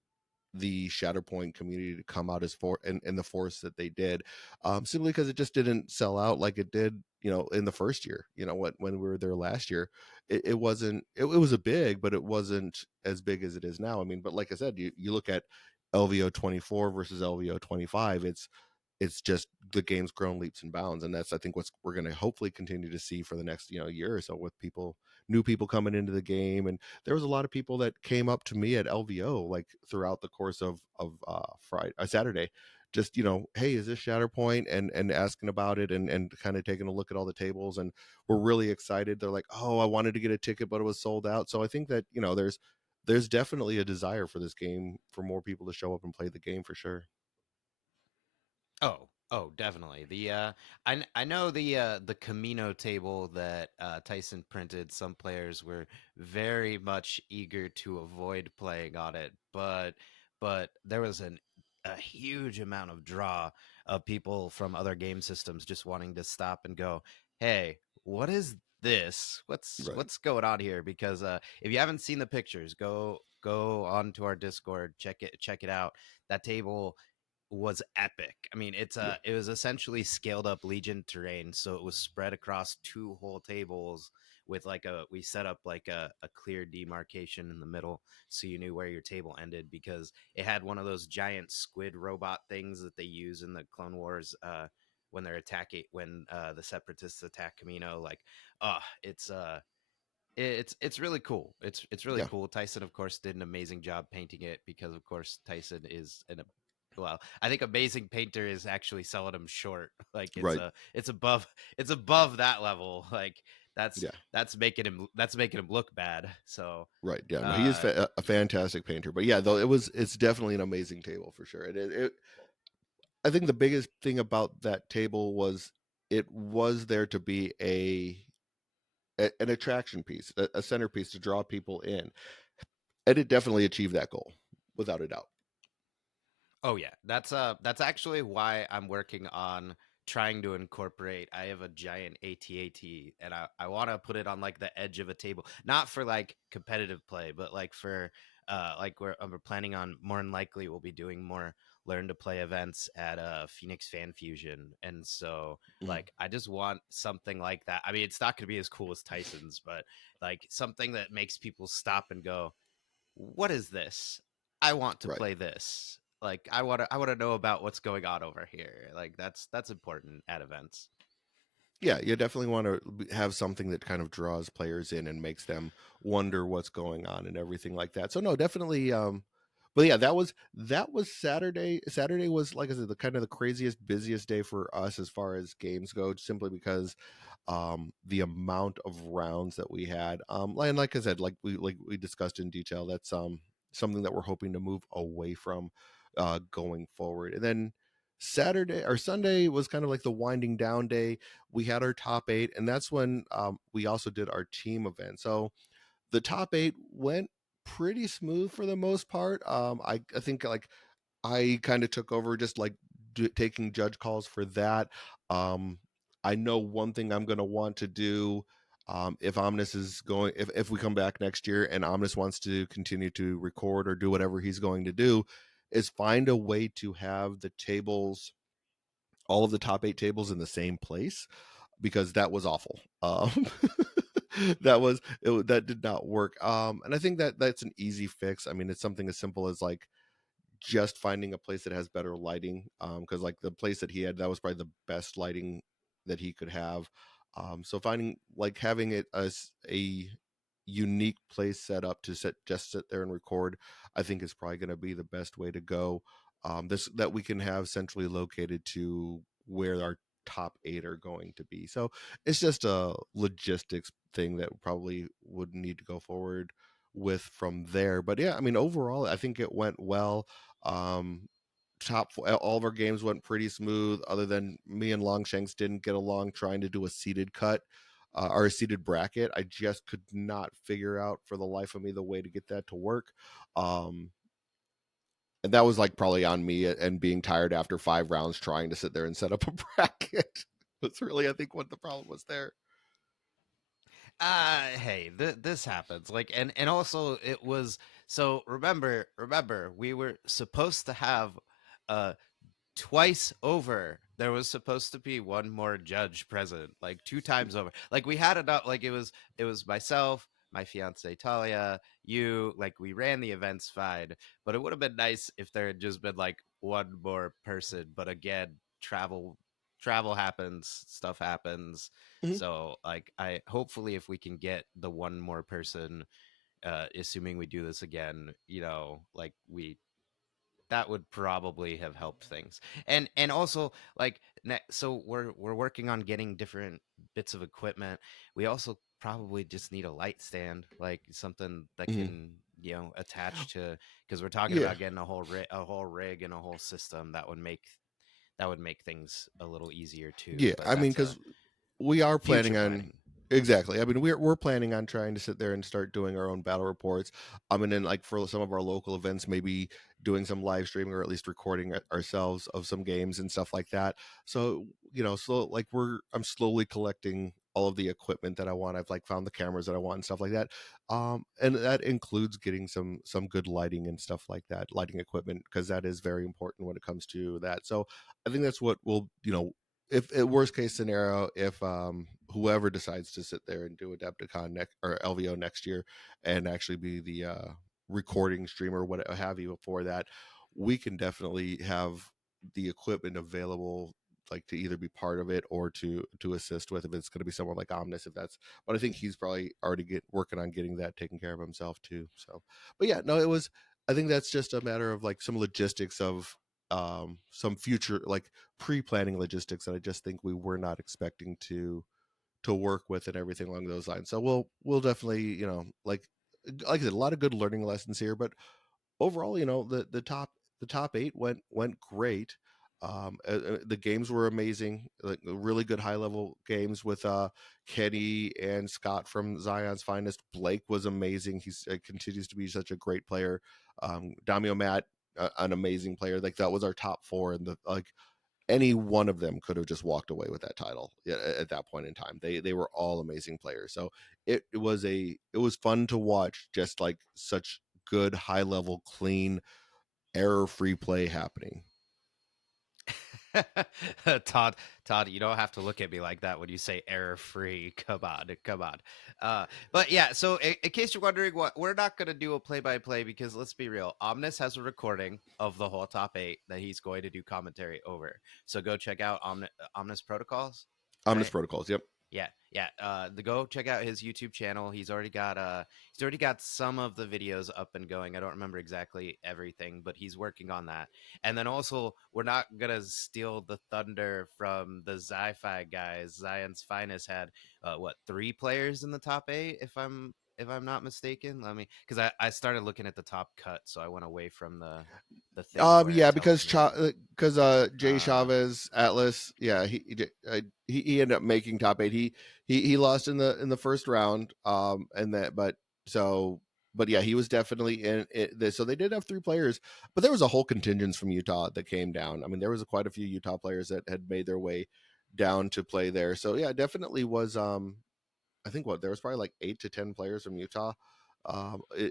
the Shatterpoint community to come out as in the force that they did, simply because it just didn't sell out like it did, in the first year. When we were there last year, it wasn't. It was a big, but it wasn't as big as it is now. I mean, but like I said, you look at LVO 24 versus LVO 25. It's just the game's grown leaps and bounds, and that's I think what we're going to hopefully continue to see for the next year or so with new people coming into the game. And there was a lot of people that came up to me at LVO like throughout the course of Friday Saturday, just hey, is this Shatterpoint, and asking about it and kind of taking a look at all the tables, and we're really excited. They're like, oh, I wanted to get a ticket but it was sold out. So I think that there's definitely a desire for this game for more people to show up and play the game for sure. Oh, definitely. I know the Camino table that Tyson printed. Some players were very much eager to avoid playing on it, but there was a huge amount of draw of people from other game systems just wanting to stop and go, "Hey, what is this? Right. What's going on here?" Because if you haven't seen the pictures, go onto our Discord, check it out. That table was epic. I mean, Yep. it was essentially scaled up Legion terrain, so it was spread across two whole tables with like we set up like a clear demarcation in the middle so you knew where your table ended because it had one of those giant squid robot things that they use in the Clone Wars when they're attacking when the separatists attack Camino. Like, it's it's really cool. It's really Yeah. cool. Tyson, of course, did an amazing job painting it because, of course, Tyson is well, I think Amazing Painter is actually selling them short. Like Right. it's above that level. Like Yeah. that's making him look bad. So Right. Yeah. No, he is uh a fantastic painter. But yeah, though it's definitely an amazing table for sure. And I think the biggest thing about that table was it was there to be an attraction piece, a centerpiece to draw people in, and it definitely achieved that goal without a doubt. Oh yeah, that's actually why I'm working on trying to incorporate. I have a giant ATAT, and I want to put it on like the edge of a table, not for like competitive play, but like for like we're planning on, more than likely we'll be doing more learn to play events at Phoenix Fan Fusion, and so Mm, like I just want something like that. I mean, it's not going to be as cool as Tyson's, but like something that makes people stop and go, what is this? I want to right. play this. Like I want to know about what's going on over here. Like that's important at events. Yeah, you definitely want to have something that kind of draws players in and makes them wonder what's going on and everything like that. So no, definitely but yeah, that was Saturday. Saturday was, like I said, the kind of the craziest busiest day for us as far as games go, simply because the amount of rounds that we had. And like I said, like we discussed in detail, that's something that we're hoping to move away from going forward. And then Saturday or Sunday was kind of like the winding down day. We had our top eight, and that's when we also did our team event. So the top eight went pretty smooth for the most part. I think like I kind of took over just like taking judge calls for that. Um, I know one thing I'm going to want to do if Omnis is going, if we come back next year and Omnis wants to continue to record or do whatever he's going to do, is find a way to have the tables, all of the top eight tables in the same place, because that was awful. That did not work. And I think that that's an easy fix. I mean, it's something as simple as like just finding a place that has better lighting. Because like the place that he had, that was probably the best lighting that he could have. So finding like having it as a unique place set up to sit there and record, I think is probably going to be the best way to go. This that we can have centrally located to where our top eight are going to be. So it's just a logistics thing that probably would need to go forward with from there. But yeah, I mean, overall, I think it went well. Um, all of our games went pretty smooth, other than me and Longshanks didn't get along trying to do a seated cut or a seated bracket. I just could not figure out for the life of me the way to get that to work. Um, and that was like probably on me and being tired after 5 rounds trying to sit there and set up a bracket. That's really, I think, what the problem was there. Hey, this happens. Like and also it was, so remember we were supposed to have uh twice over. There was supposed to be one more judge present, like two times over. Like we had enough. Like it was myself, my fiance Talia, you. Like we ran the events fine, but it would have been nice if there had just been like one more person. But again, travel happens, stuff happens. Mhm. So like I hopefully if we can get the one more person, assuming we do this again, like we that would probably have helped things. And also like so we're working on getting different bits of equipment. We also probably just need a light stand, like something that Mhm. can attach to, because we're talking Yeah, about getting a whole rig and a whole system that would make things a little easier too, yeah. but I mean, that's a because we are future planning on, planning. exactly. I mean, we're planning on trying to sit there and start doing our own battle reports. And then like for some of our local events, maybe doing some live streaming or at least recording ourselves of some games and stuff like that. So so like I'm slowly collecting all of the equipment that I want. I've like found the cameras that I want and stuff like that. And that includes getting some good lighting and stuff like that, lighting equipment, because that is very important when it comes to that. So I think that's what we'll if worst case scenario, if whoever decides to sit there and do Adepticon next or LVO next year and actually be the recording streamer, what have you, for that, we can definitely have the equipment available, like to either be part of it or to assist with, if it's going to be someone like Omnis, if that's, but I think he's probably already working on getting that taken care of himself too. So but yeah, no, it was, I think that's just a matter of like some logistics of some future like pre-planning logistics that I just think we were not expecting to work with and everything along those lines. So we'll definitely, like I said, a lot of good learning lessons here, but overall, the top eight went great. The games were amazing, like really good high level games with Kenny and Scott from Zion's Finest. Blake was amazing. He's continues to be such a great player. Damio Matt, an amazing player. Like that was our top four, and the like any one of them could have just walked away with that title, yeah, at that point in time. They were all amazing players. So it was fun to watch, just like such good high level clean error free play happening. Todd, Todd, you don't have to look at me like that when you say error free. Come on, come on. But yeah, so in case you're wondering, what we're not going to do a play by play because let's be real, Omnis has a recording of the whole top eight that he's going to do commentary over. So go check out Omnis Protocols, Omnis right? protocols, yep. Yeah, yeah. The go check out his YouTube channel. He's already got some of the videos up and going. I don't remember exactly everything, but he's working on that. And then also, we're not gonna steal the thunder from the Zi-Fi guys. Zion's Finest had what, three players in the top eight, if I'm not mistaken. Let me, because I started looking at the top cut, so I went away from the thing where it Yeah, tells me. because Jay Uh, Chavez Atlas, yeah, he ended up making top eight. He lost in the first round, and that but yeah, he was definitely in it. So they did have three players, but there was a whole contingent from Utah that came down. I mean, there was quite a few Utah players that had made their way down to play there. So yeah, definitely was. I think what there was probably like 8 to 10 players from Utah,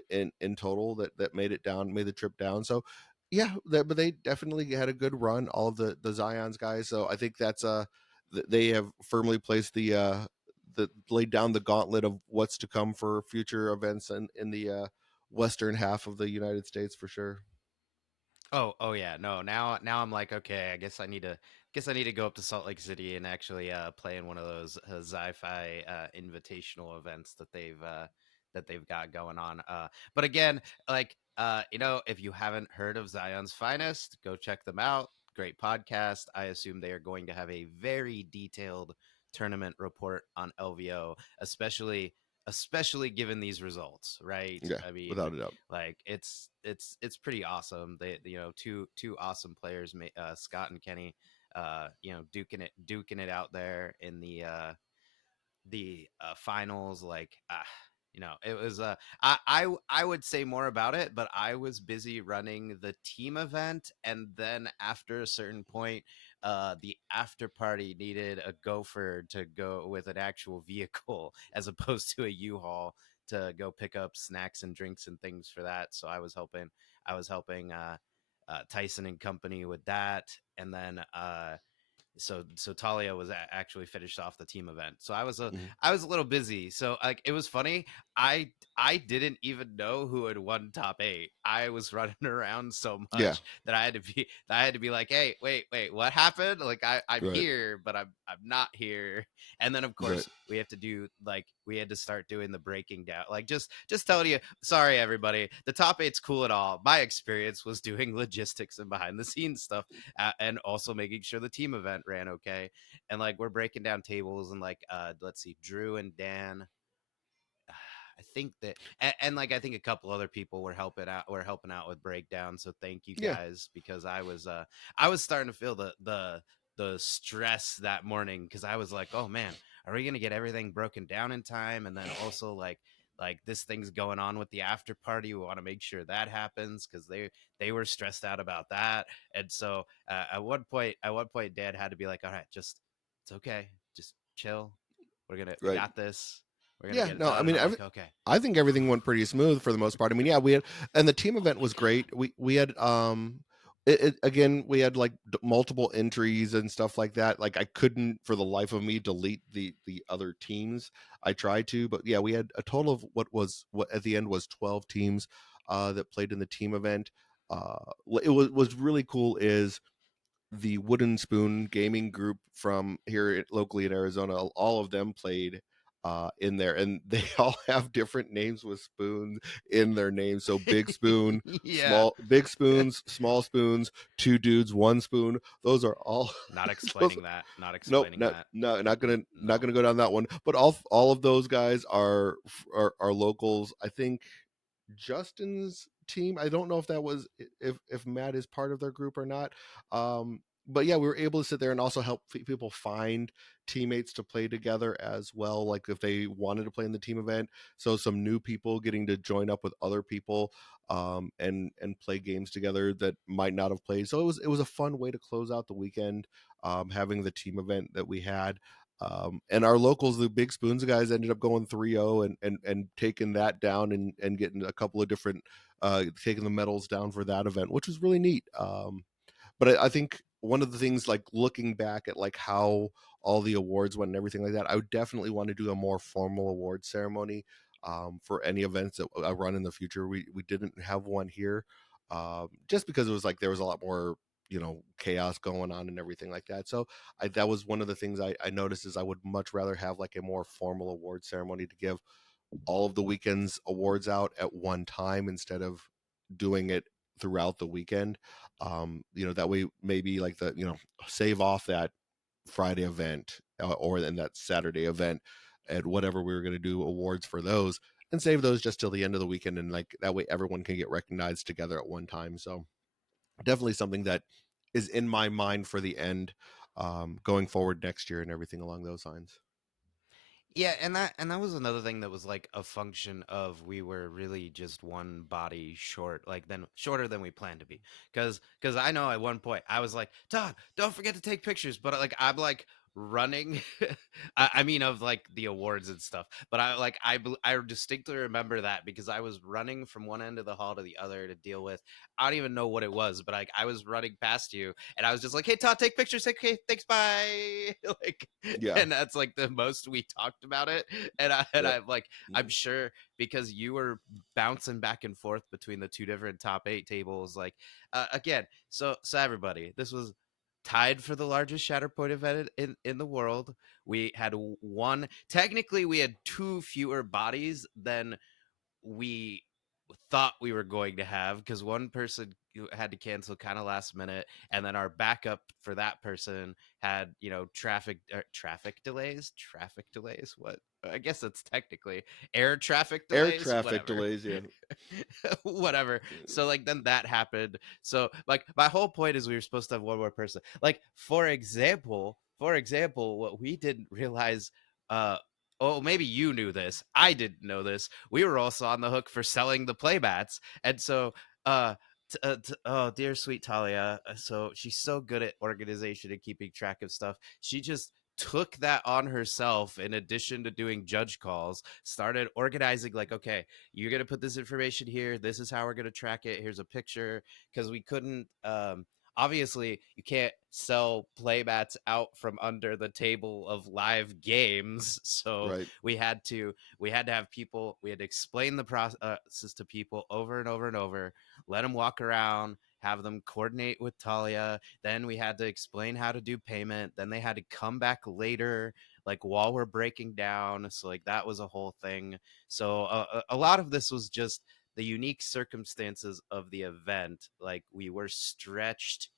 in total that made it down, made the trip down. So yeah, but they definitely had a good run. All of the Zion's guys. So I think that's they have firmly placed the laid down the gauntlet of what's to come for future events in the western half of the United States for sure. oh yeah. No, now I'm like, okay, guess I need to go up to Salt Lake City and actually play in one of those sci-fi invitational events that they've got going on. But again, like if you haven't heard of Zion's Finest, go check them out. Great podcast. I assume they are going to have a very detailed tournament report on LVO, especially given these results, right? Yeah, I mean, without a doubt. like it's pretty awesome. They two awesome players, Scott and Kenny, duking it out there in the finals. Like it was I would say more about it, but I was busy running the team event, and then after a certain point the after party needed a gopher to go with an actual vehicle as opposed to a U-Haul to go pick up snacks and drinks and things for that. So I was helping Tyson and company with that, and then so Talia was actually finished off the team event. So Mhm. I was a little busy. So like it was funny. I didn't even know who had won top eight. I was running around so Yeah, much that I had to be like, hey, wait, what happened? Like I'm right, here, but I'm not here. And then of right. course we had to start doing the breaking down. Like just telling you, sorry everybody, the top eight's cool at all. My experience was doing logistics and behind the scenes stuff, and also making sure the team event ran okay. And like we're breaking down tables, and like let's see, Drew and Dan, I think that, and like I think a couple other people were helping out with breakdown. So thank you Yeah, guys, because I was starting to feel the stress that morning, because I was like, oh man, are we gonna get everything broken down in time? And then also like this thing's going on with the after party. We want to make sure that happens, because they were stressed out about that. And so at one point, Dad had to be like, all right, just it's okay, just chill. We right. got this. We're gonna Yeah, get it no, I done. And mean, I'm like, okay. I think everything went pretty smooth for the most part. I mean, yeah, we had, and the team event was great. We had again, we had like multiple entries and stuff like that. Like I couldn't for the life of me delete the other teams. I tried to, but yeah, we had a total of what at the end was 12 teams that played in the team event. It was really cool is the Wooden Spoon gaming group from here locally in Arizona. All of them played in there, and they all have different names with spoons in their names. So big spoon, Yeah. big spoons, small spoons, two dudes, one spoon. Those are all Not those. explaining that. Not Nope, explaining that. not gonna not No. gonna go down that one. But all of those guys are locals. I think Justin's team. I don't know if that was if Matt is part of their group or not. But yeah, we were able to sit there and also help people find teammates to play together as well. Like if they wanted to play in the team event, so some new people getting to join up with other people and play games together that might not have played. So it was a fun way to close out the weekend, having the team event that we had. And our locals, the Big Spoons guys, ended up going 3-0 and taking that down and getting a couple of different taking the medals down for that event, which was really neat. But I think one of the things, like looking back at like how all the awards went and everything like that, I would definitely want to do a more formal award ceremony for any events that I run in the future. We didn't have one here, just because it was like there was a lot more chaos going on and everything like that. So that was one of the things I noticed is I would much rather have like a more formal award ceremony to give all of the weekend's awards out at one time instead of doing it throughout the weekend. That way maybe like save off that Friday event or then that Saturday event and whatever we were going to do awards for those and save those just till the end of the weekend, and like that way everyone can get recognized together at one time. So definitely something that is in my mind for the end, going forward next year and everything along those lines. Yeah, and that was another thing that was like a function of we were really just one body short, like then shorter than we planned to be. Cause I know at one point I was like, Todd, don't forget to take pictures. But like I'm like running, I mean of like the awards and stuff. But I distinctly remember that because I was running from one end of the hall to the other to deal with. I don't even know what it was, but like I was running past you and I was just like, "Hey Todd, take pictures." Like, "Okay, thanks, bye." Like, Yeah. and that's like the most we talked about it. Yep. I'm like, I'm sure because you were bouncing back and forth between the two different top eight tables. Like, again, so everybody, this was tied for the largest Shatterpoint event in the world. We had one. Technically, we had two fewer bodies than we thought we were going to have because one person had to cancel kind of last minute, and then our backup for that person had traffic delays. What, I guess it's technically air traffic Air delays, traffic whatever. delays. Yeah. Whatever. So like then that happened. So like my whole point is we were supposed to have one more person. Like for example, what we didn't realize, uh oh, maybe you knew this. I didn't know this. We were also on the hook for selling the playbats. And so uh oh dear sweet Talia, so she's so good at organization and keeping track of stuff. She just took that on herself in addition to doing judge calls, started organizing like, okay, you're going to put this information here, this is how we're going to track it, here's a picture, because we couldn't obviously you can't sell playbats out from under the table of live games. So Right. we had to have people, we had to explain the process to people over and over and over, let them walk around, have them coordinate with Talia, then we had to explain how to do payment, then they had to come back later like while we're breaking down. So like that was a whole thing. So a lot of this was just the unique circumstances of the event. Like we were stretched,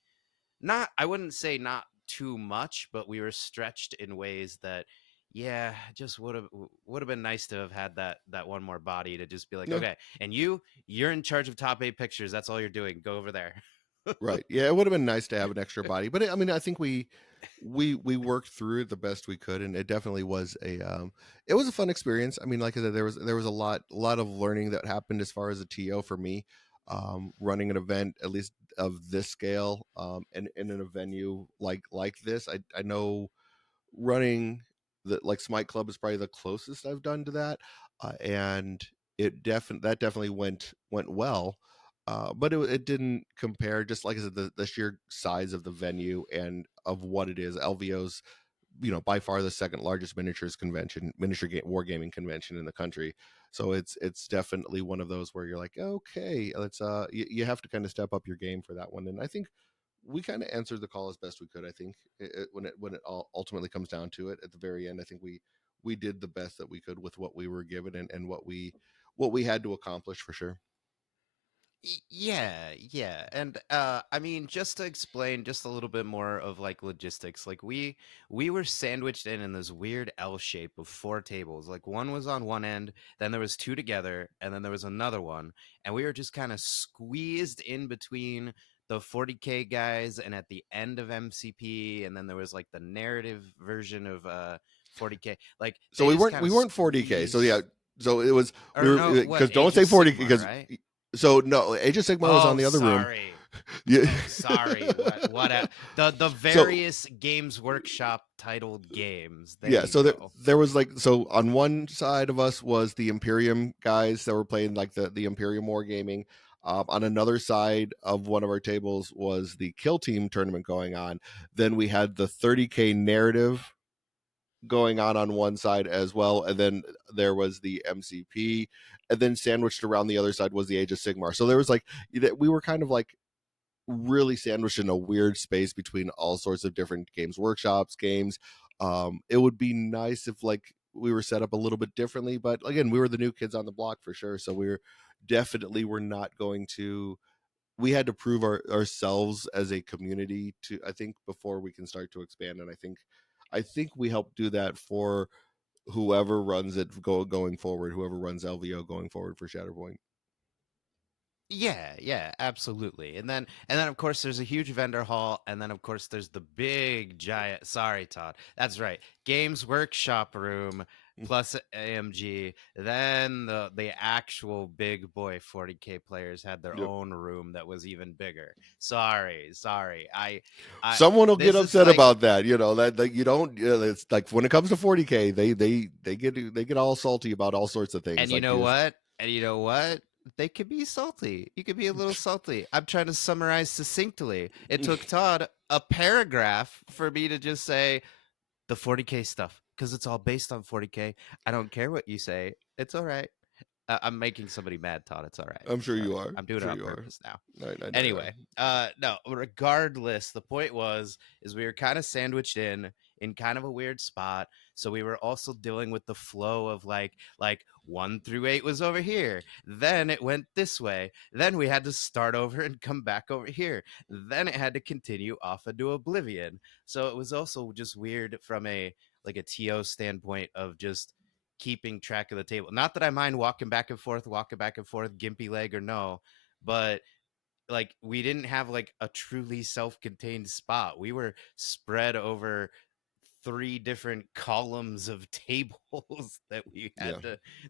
not, I wouldn't say not too much, but we were stretched in ways that, yeah, just would have been nice to have had that one more body to just be like, Yeah. okay, and you're in charge of top eight pictures. That's all you're doing. Go over there. Right. Yeah, it would have been nice to have an extra body, but I mean, I think we worked through it the best we could, and it definitely was it was a fun experience. I mean, like I said, there was a lot of learning that happened as far as a TO for me, running an event at least of this scale, and in a venue like this. I know running the like Smite Club is probably the closest I've done to that, and that definitely went well, but it didn't compare. Just like I said, the sheer size of the venue and of what it is. LVO's by far the second largest wargaming convention in the country. So it's definitely one of those where you're like, okay, let's you have to kind of step up your game for that one. And I think we kind of answered the call as best we could. I think when it all ultimately comes down to it at the very end, I think we we did the best that we could with what we were given, and what we had to accomplish for sure. Yeah, yeah. And I mean, just to explain just a little bit more of like logistics, like we were sandwiched in this weird L shape of four tables. Like one was on one end, then there was two together, and then there was another one, and we were just kind of squeezed in between the 40K guys and at the end of MCP, and then there was like the narrative version of 40K. Like So they we just weren't kind of 40K. So yeah, squeezed. so it was we Or were no, what, because don't Age of say 40 Sigmar, because right? so no, Age of Sigmar was on Oh, the other room. sorry. Yeah. Oh, sorry. What the So various Games Workshop titled games. There yeah, you so go. there was like, so on one side of us was the Imperium guys that were playing like the Imperium War gaming. On another side of one of our tables was the Kill Team tournament going on. Then we had the 30K narrative going on one side as well, and then there was the MCP, and then sandwiched around the other side was the Age of Sigmar. So there was like, we were kind of like really sandwiched in a weird space between all sorts of different games workshops games. It would be nice if like we were set up a little bit differently, but again, we were the new kids on the block for sure, so we were not going to, we had to prove ourselves as a community to, I think, before we can start to expand. And I think we helped do that for whoever runs it going forward, whoever runs LVO going forward for Shatterpoint. Yeah, yeah, absolutely. And then of course there's a huge vendor hall, and then of course there's the big giant, sorry Todd. That's right. Games Workshop room plus AMG. Then the actual big boy 40K players had their Yep. own room that was even bigger. Sorry, sorry. I Someone will get this is upset like about that, that you don't, it's like when it comes to 40K, they get all salty about all sorts of things And you like know this. what? And you know what? They could be salty. You could be a little salty. I'm trying to summarize succinctly. It took Todd a paragraph for me to just say the 40K stuff because it's all based on 40K. I don't care what you say. It's all right. I'm making somebody mad, Todd. It's all right. I'm sure It's all you right. are. I'm I'm doing it sure on you are. purpose now. I know you are. Anyway, no, regardless, the point was is we were kind of sandwiched in kind of a weird spot. So we were also dealing with the flow of like 1 through 8 was over here. Then it went this way. Then we had to start over and come back over here. Then it had to continue off into oblivion. So it was also just weird from a like a TO standpoint of just keeping track of the table. Not that I mind walking back and forth, gimpy leg or no, but like we didn't have like a truly self-contained spot. We were spread over three different columns of tables Yeah.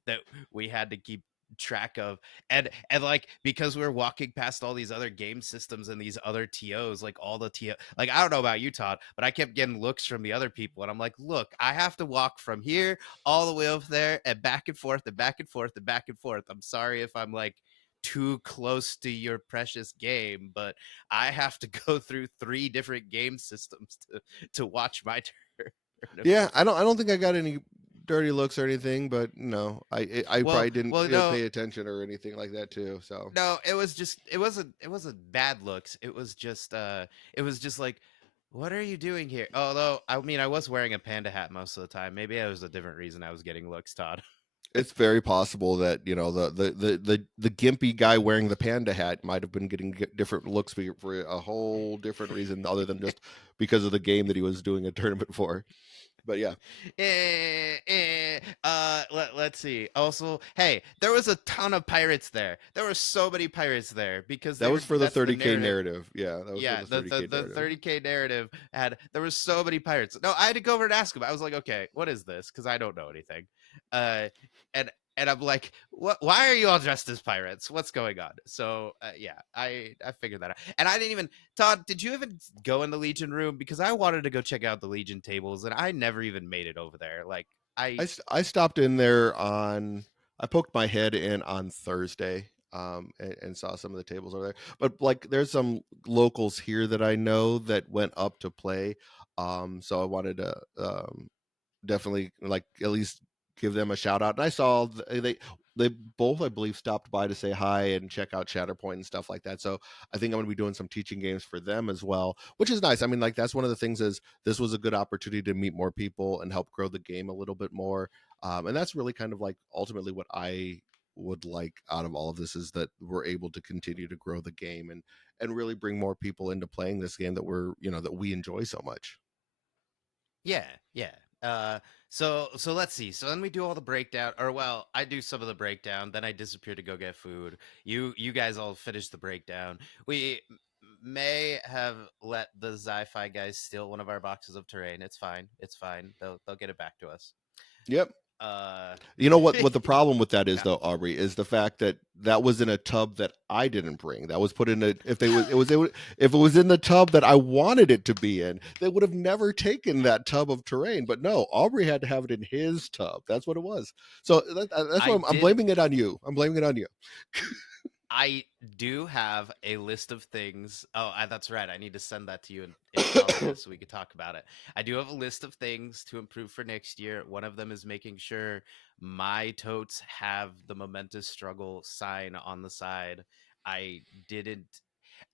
that we had to keep track of. And like because we are walking past all these other game systems and these other TOs, like all the TO, like I don't know about you Todd, but I kept getting looks from the other people and I'm like, look, I have to walk from here all the way over there and back and forth and back and forth and back and forth. I'm sorry if I'm like too close to your precious game, but I have to go through three different game systems to watch my Yeah, tournament. I don't think I got any dirty looks or anything, but no, I Well, probably didn't, well, no, pay attention or anything like that too. So no, it was just it wasn't bad looks. It was just like, what are you doing here? Although I mean, I was wearing a panda hat most of the time. Maybe it was a different reason I was getting looks, Todd. it's very possible that the gimpy guy wearing the panda hat might have been getting different looks for a whole different reason other than just because of the game that he was doing a tournament for. But yeah, Let's see. Also, hey, there was a ton of pirates there. There were so many pirates there because that they was were. for the That's the 30K narrative. narrative. Yeah, that was for Yeah, the the the 30K the narrative. 30K narrative had there were so many pirates. No, I had to go over and ask him. I was like, okay, what is this? Because I don't know anything. Uh, and I'm like, what? Why are you all dressed as pirates? What's going on? So yeah, I figured that out. And I didn't even Todd. Did you even go in the Legion room? Because I wanted to go check out the Legion tables, and I never even made it over there. Like I I stopped in there on, I poked my head in on Thursday, and saw some of the tables over there. But like, there's some locals here that I know that went up to play, so I wanted to definitely like at least give them a shout out. And I saw they they both, I believe, stopped by to say hi and check out Shatterpoint and stuff like that. So I think I'm gonna be doing some teaching games for them as well, which is nice. I mean, like that's one of the things is this was a good opportunity to meet more people and help grow the game a little bit more. And that's really kind of like ultimately what I would like out of all of this is that we're able to continue to grow the game and really bring more people into playing this game that we're that we enjoy so much. Yeah, yeah. Uh, so let's see. So then we do all the breakdown, or well, I do some of the breakdown. Then I disappear to go get food. You guys all finish the breakdown. May have let the sci-fi guys steal one of our boxes of terrain. It's fine. It's fine. They'll get it back to us. Yep. Uh, You know what the problem with that is yeah. though, Aubrey, is the fact that that was in a tub that I didn't bring. That was put in a if they was it would if it was in the tub that I wanted it to be in, they would have never taken that tub of terrain. But no, Aubrey had to have it in his tub. That's what it was. So that's why I I'm did blaming it on you. I'm blaming it on you. I do have a list of things. Oh, that's right. I need to send that to you in Celsius so we could talk about it. I do have a list of things to improve for next year. One of them is making sure my totes have the Momentous struggle sign on the side. I didn't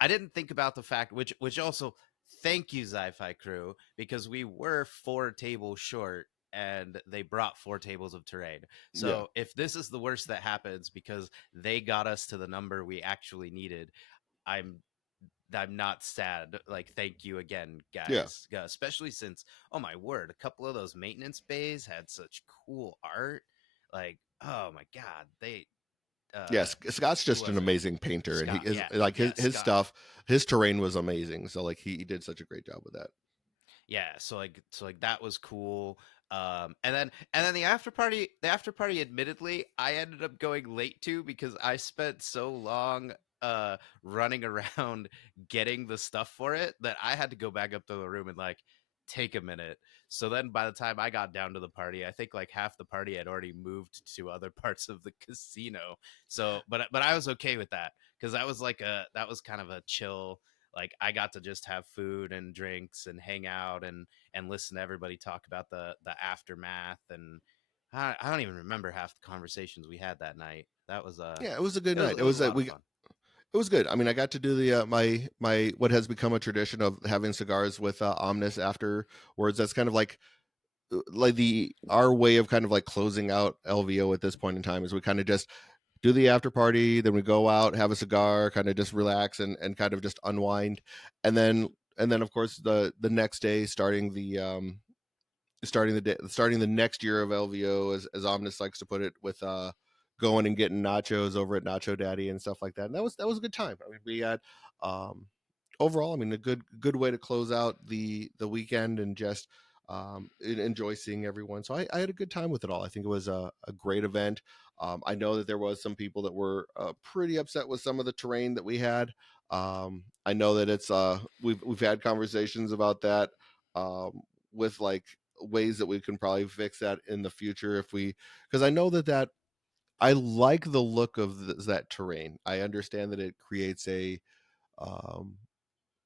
I didn't think about the fact which also thank you Sci-Fi crew because we were 4 tables short and they brought 4 tables of terrain. Yeah. So if this is the worst that happens because they got us to the number we actually needed, I'm I'm not sad. Like thank you again Yeah. guys. Especially since oh my word, a couple of those maintenance bays had such cool art. Like oh my god, they Yes, Scott's who just an was it? amazing painter, and he Scott. is Yeah. like Yeah, his Scott. stuff, his terrain was amazing. So like he did such a great job with that. Yeah, so like that was cool. And then the after party admittedly I ended up going late to because I spent so long running around getting the stuff for it that I had to go back up to the room and like take a minute. So then by the time I got down to the party, I think like half the party had already moved to other parts of the casino. So but I was okay with that because that was kind of a chill, like I got to just have food and drinks and hang out and listen to everybody talk about the aftermath. And I don't even remember half the conversations we had that night. That was Yeah, it was a good it was night. it was a lot of We fun. It was good. I mean, I got to do the my what has become a tradition of having cigars with Omnis afterwards. That's kind of like the our way of kind of like closing out LVO at this point in time is we kind of just do the after party, then we go out, have a cigar, kind of just relax and kind of just unwind, and then of course the next day starting the next year of LVO, as Omnis likes to put it, with going and getting nachos over at Nacho Daddy and stuff like that. And that was a good time. I mean, we had um, overall, I mean, a good way to close out the weekend and just enjoy seeing everyone. So I had a good time with it all. I think it was a great event. I know that there was some people that were pretty upset with some of the terrain that we had. I know that it's we've had conversations about that with like ways that we can probably fix that in the future if we because I know that I like the look of that terrain. I understand that it creates um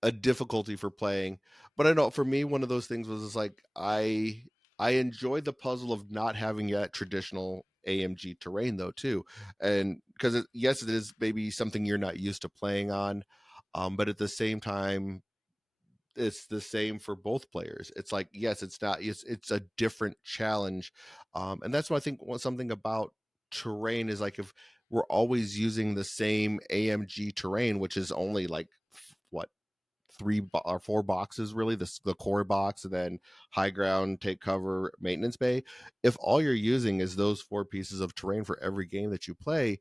a difficulty for playing, but I know for me one of those things was like I enjoy the puzzle of not having that traditional AMG terrain though too, and because yes it is maybe something you're not used to playing on, but at the same time it's the same for both players. It's like yes, it's a different challenge, and that's what I think. Something about terrain is like if we're always using the same AMG terrain, which is only like what or 4 boxes really, the core box and then high ground, take cover, maintenance bay. If all you're using is those 4 pieces of terrain for every game that you play,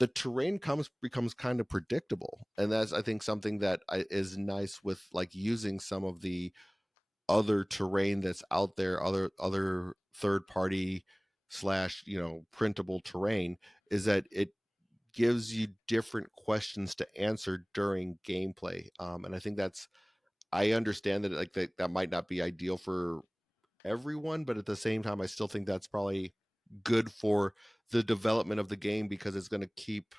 the terrain comes becomes kind of predictable, and that's I think something that is nice with like using some of the other terrain that's out there, other third party slash printable terrain, is that it gives you different questions to answer during gameplay, and I think that's I understand that like that might not be ideal for everyone, but at the same time I still think that's probably good for the development of the game because it's going to keep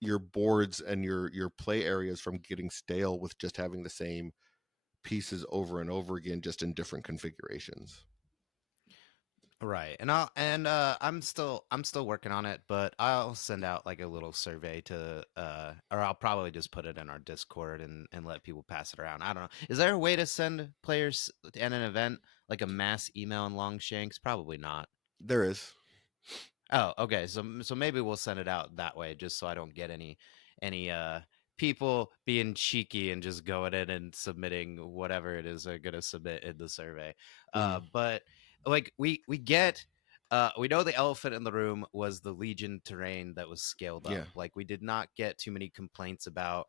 your boards and your play areas from getting stale with just having the same pieces over and over again just in different configurations. Right. I'm still working on it, but I'll send out like a little survey to or I'll probably just put it in our Discord and let people pass it around. I don't know. Is there a way to send players at an event like a mass email in Longshanks? Probably not. There is. Oh, okay. So maybe we'll send it out that way, just so I don't get any people being cheeky and just going in and submitting whatever it is they're gonna submit in the survey. Mhm. But like we get we know the elephant in the room was the Legion terrain that was scaled Yeah. up. Like we did not get too many complaints about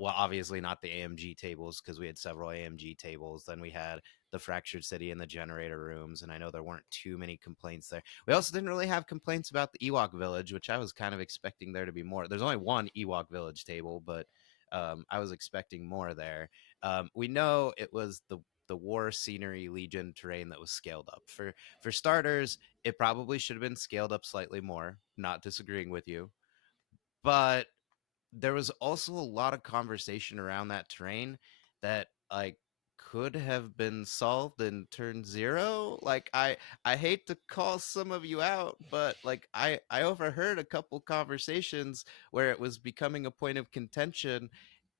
well, obviously not the AMG tables because we had several AMG tables. Then we had the Fractured City and the generator rooms, and I know there weren't too many complaints there. We also didn't really have complaints about the Ewok Village, which I was kind of expecting there to be more. There's only one Ewok Village table, but I was expecting more there. We know it was the War Scenery Legion terrain that was scaled up. For starters, it probably should have been scaled up slightly more. Not disagreeing with you, but there was also a lot of conversation around that terrain that like could have been solved in turn zero. Like I hate to call some of you out, but like I overheard a couple conversations where it was becoming a point of contention,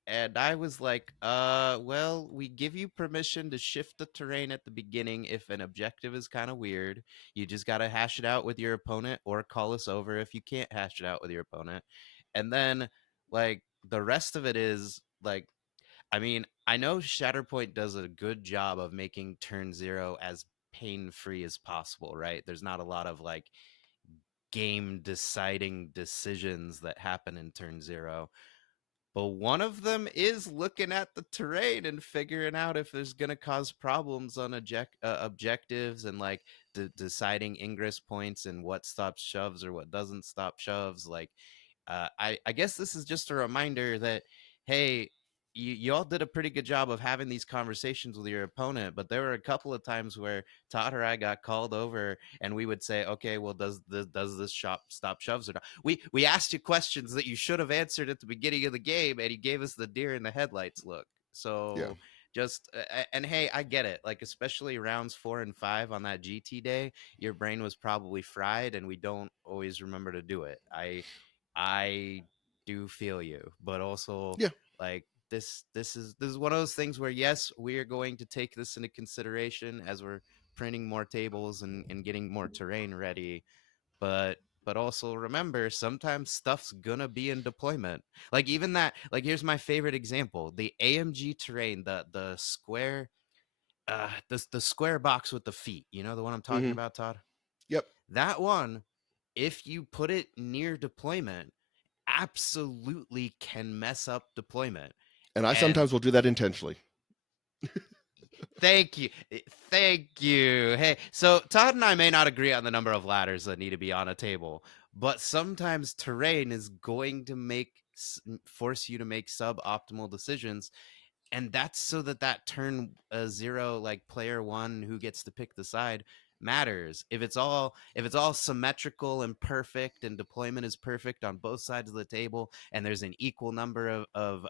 and I was like, well, we give you permission to shift the terrain at the beginning if an objective is kind of weird. You just got to hash it out with your opponent or call us over if you can't hash it out with your opponent. And then, like, the rest of it is like, I mean, I know Shatterpoint does a good job of making turn zero as pain free as possible, right? There's not a lot of like game deciding decisions that happen in turn zero, but one of them is looking at the terrain and figuring out if there's going to cause problems on objectives and like deciding ingress points and what stops shoves or what doesn't stop shoves. Like, I guess this is just a reminder that, hey, you all did a pretty good job of having these conversations with your opponent, but there were a couple of times where Todd or I got called over and we would say, okay, well, does this shop stop shoves or not? We asked you questions that you should have answered at the beginning of the game, and you gave us the deer in the headlights look. Yeah. So just and hey, I get it. Like especially rounds 4 and 5 on that GT day, your brain was probably fried, and we don't always remember to do it. I do feel you, but also Yeah. like this is one of those things where yes, we are going to take this into consideration as we're printing more tables and getting more terrain ready, but also remember sometimes stuff's gonna be in deployment. Like even that, like here's my favorite example, the AMG terrain, the square the square box with the feet, you know the one I'm talking Mhm. about, Todd? Yep. That one, if you put it near deployment, absolutely can mess up deployment. And I And sometimes will do that intentionally. thank you. Thank you. Hey, so Todd and I may not agree on the number of ladders that need to be on a table, but sometimes terrain is going to force you to make suboptimal decisions, and that's so that turn zero, like player one who gets to pick the side, matters. If it's all symmetrical and perfect and deployment is perfect on both sides of the table and there's an equal number of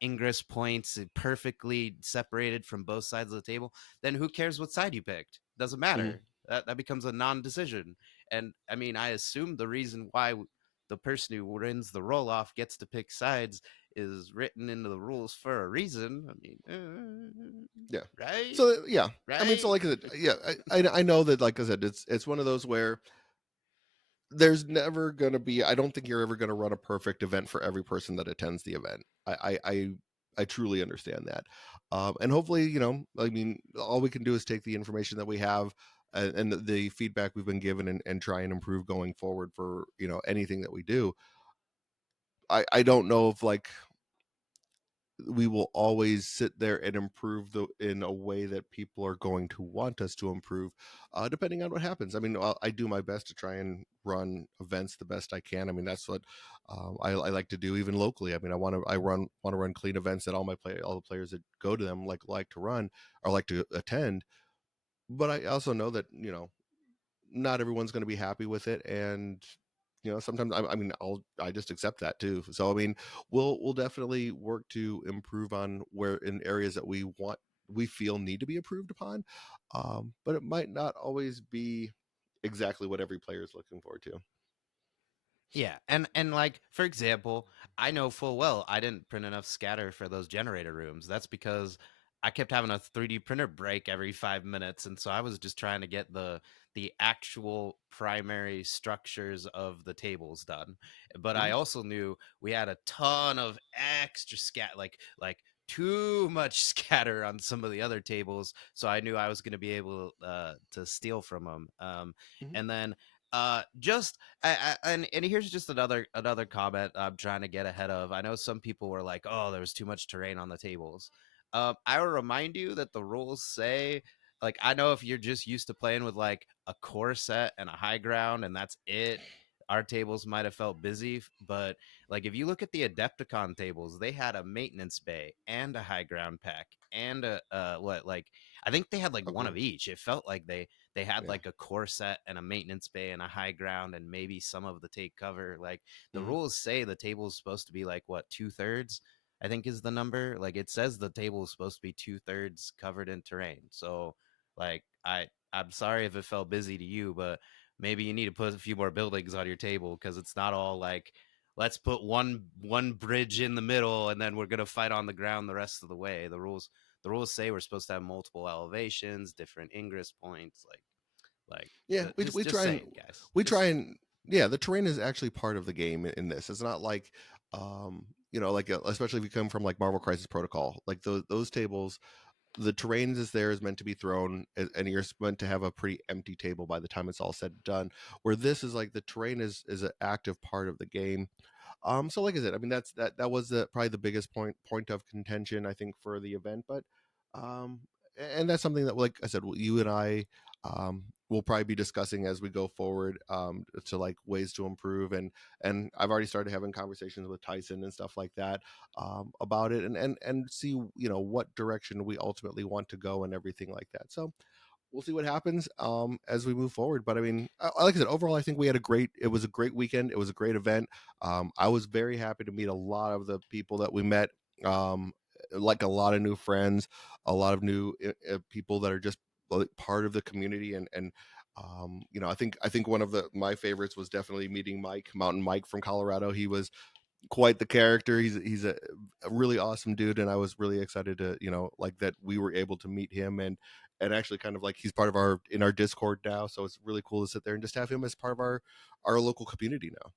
ingress points perfectly separated from both sides of the table, then who cares what side you picked? Doesn't Mhm. matter. That becomes a non-decision. And I mean, I assume the reason why the person who wins the roll off gets to pick sides is written into the rules for a reason. I mean, Yeah. right, So yeah, I mean, so right. like I said, yeah, I know that, like I said, it's one of those where there's never gonna be. I don't think you're ever gonna run a perfect event for every person that attends the event. I truly understand that, and hopefully, I mean, all we can do is take the information that we have and the feedback we've been given and try and improve going forward for anything that we do. I don't know if like we will always sit there and improve in a way that people are going to want us to improve, depending on what happens. I mean, I do my best to try and run events the best I can. I mean, that's what I like to do, even locally. I mean, want to run clean events that all the players that go to them like to run or like to attend. But I also know that not everyone's going to be happy with it, and sometimes I mean I just accept that too. So I mean we'll definitely work to improve on where in areas that we want we feel need to be improved upon, but it might not always be exactly what every player is looking forward to. Yeah, and like for example, I know full well I didn't print enough scatter for those generator rooms. That's because I kept having a 3D printer break every 5 minutes, and so I was just trying to get the actual primary structures of the tables done. But I Mhm. also knew we had a ton of extra like too much scatter on some of the other tables, so I knew I was going to be able to steal from them. Mhm. And then just and here's just another comment I'm trying to get ahead of. I know some people were like, "Oh, there was too much terrain on the tables." I will remind you that the rules say, like, I know if you're just used to playing with like a core set and a high ground and that's it, our tables might have felt busy. But like, if you look at the Adepticon tables, they had a maintenance bay and a high ground pack and a what like I think they had like one of Okay. each. It felt like they had Yeah. like a core set and a maintenance bay and a high ground and maybe some of the take cover. Like the Mhm. rules say the table is supposed to be like what 2/3, I think is the number. Like it says the table is supposed to be 2/3 covered in terrain. So like I'm sorry if it felt busy to you, but maybe you need to put a few more buildings on your table because it's not all like let's put one bridge in the middle and then we're gonna fight on the ground the rest of the way. The rules say we're supposed to have multiple elevations, different ingress points, like Yeah, just we just try and saying, guys. we try Just and yeah, the terrain is actually part of the game in this. It's not like like especially if you come from like Marvel Crisis Protocol, like those tables, the terrain is there is meant to be thrown, and you're meant to have a pretty empty table by the time it's all said and done. Where this is like the terrain is an active part of the game. So like I said, I mean that was probably the biggest point of contention I think for the event, but um, and that's something that like I said, you and I will probably be discussing as we go forward to like ways to improve, and I've already started having conversations with Tyson and stuff like that about it, and see what direction we ultimately want to go and everything like that. So we'll see what happens as we move forward. But I mean, like I said, overall, I think it was a great weekend. It was a great event. I was very happy to meet a lot of the people that we met, um, like a lot of new friends, a lot of new people that are just like, part of the community. I think one of my favorites was definitely meeting Mountain Mike from Colorado. He was quite the character. He's a really awesome dude, and I was really excited to like that we were able to meet him and actually kind of like he's part of our Discord now. So it's really cool to sit there and just have him as part of our local community now.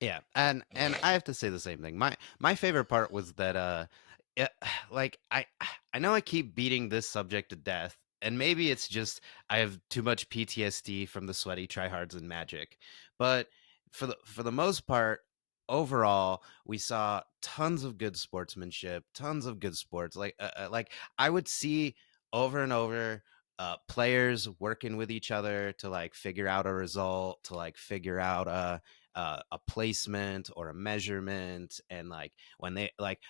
yeah, and I have to say the same thing. My favorite part was that it, like I know I keep beating this subject to death, and maybe it's just I have too much PTSD from the sweaty tryhards and Magic, but for the most part, overall, we saw tons of good sportsmanship, tons of good sports. Like I would see over and over players working with each other to like figure out a result, to like figure out a placement or a measurement. And like when they like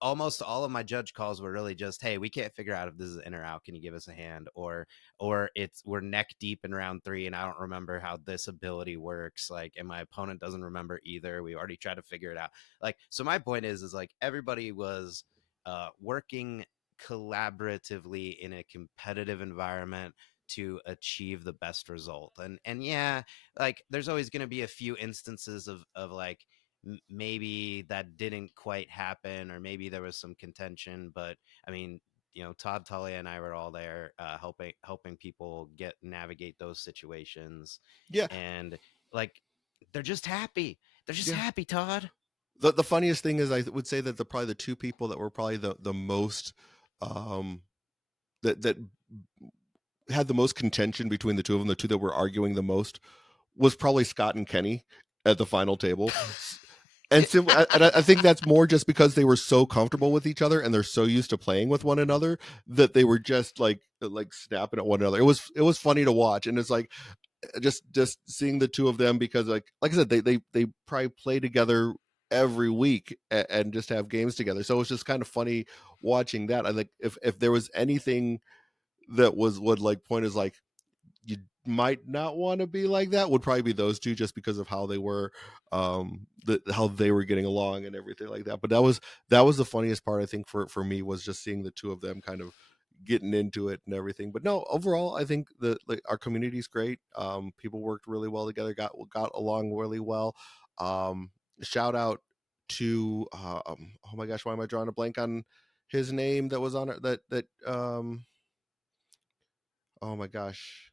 almost all of my judge calls were really just, hey, we can't figure out if this is in or out, can you give us a hand? Or it's we're neck deep in round 3 and I don't remember how this ability works, like, and my opponent doesn't remember either, we already tried to figure it out. Like, so my point is like everybody was working collaboratively in a competitive environment to achieve the best result. And yeah, like there's always going to be a few instances of like maybe that didn't quite happen, or maybe there was some contention. But I mean, Todd, Talia, and I were all there helping people navigate those situations. Yeah, And like they're just happy. They're just yeah. happy, Todd. The funniest thing is I would say that probably the two people that were probably the most um that had the most contention between the two of them, the two that were arguing the most, was probably Scott and Kenny at the final table. And simply, and I think that's more just because they were so comfortable with each other and they're so used to playing with one another that they were just like snapping at one another. It was funny to watch, and it's like just seeing the two of them because like I said, they probably play together every week and just have games together. So it's just kind of funny watching that. I think if there was anything that would like point is like you might not want to be like that would probably be those two, just because of how they were, how they were getting along and everything like that. But that was the funniest part, I think, for me, was just seeing the two of them kind of getting into it and everything. But no, overall, I think the like our community is great. People worked really well together, got along really well. um Shout out to oh my gosh, why am I drawing a blank on his name that was on it, that oh my gosh,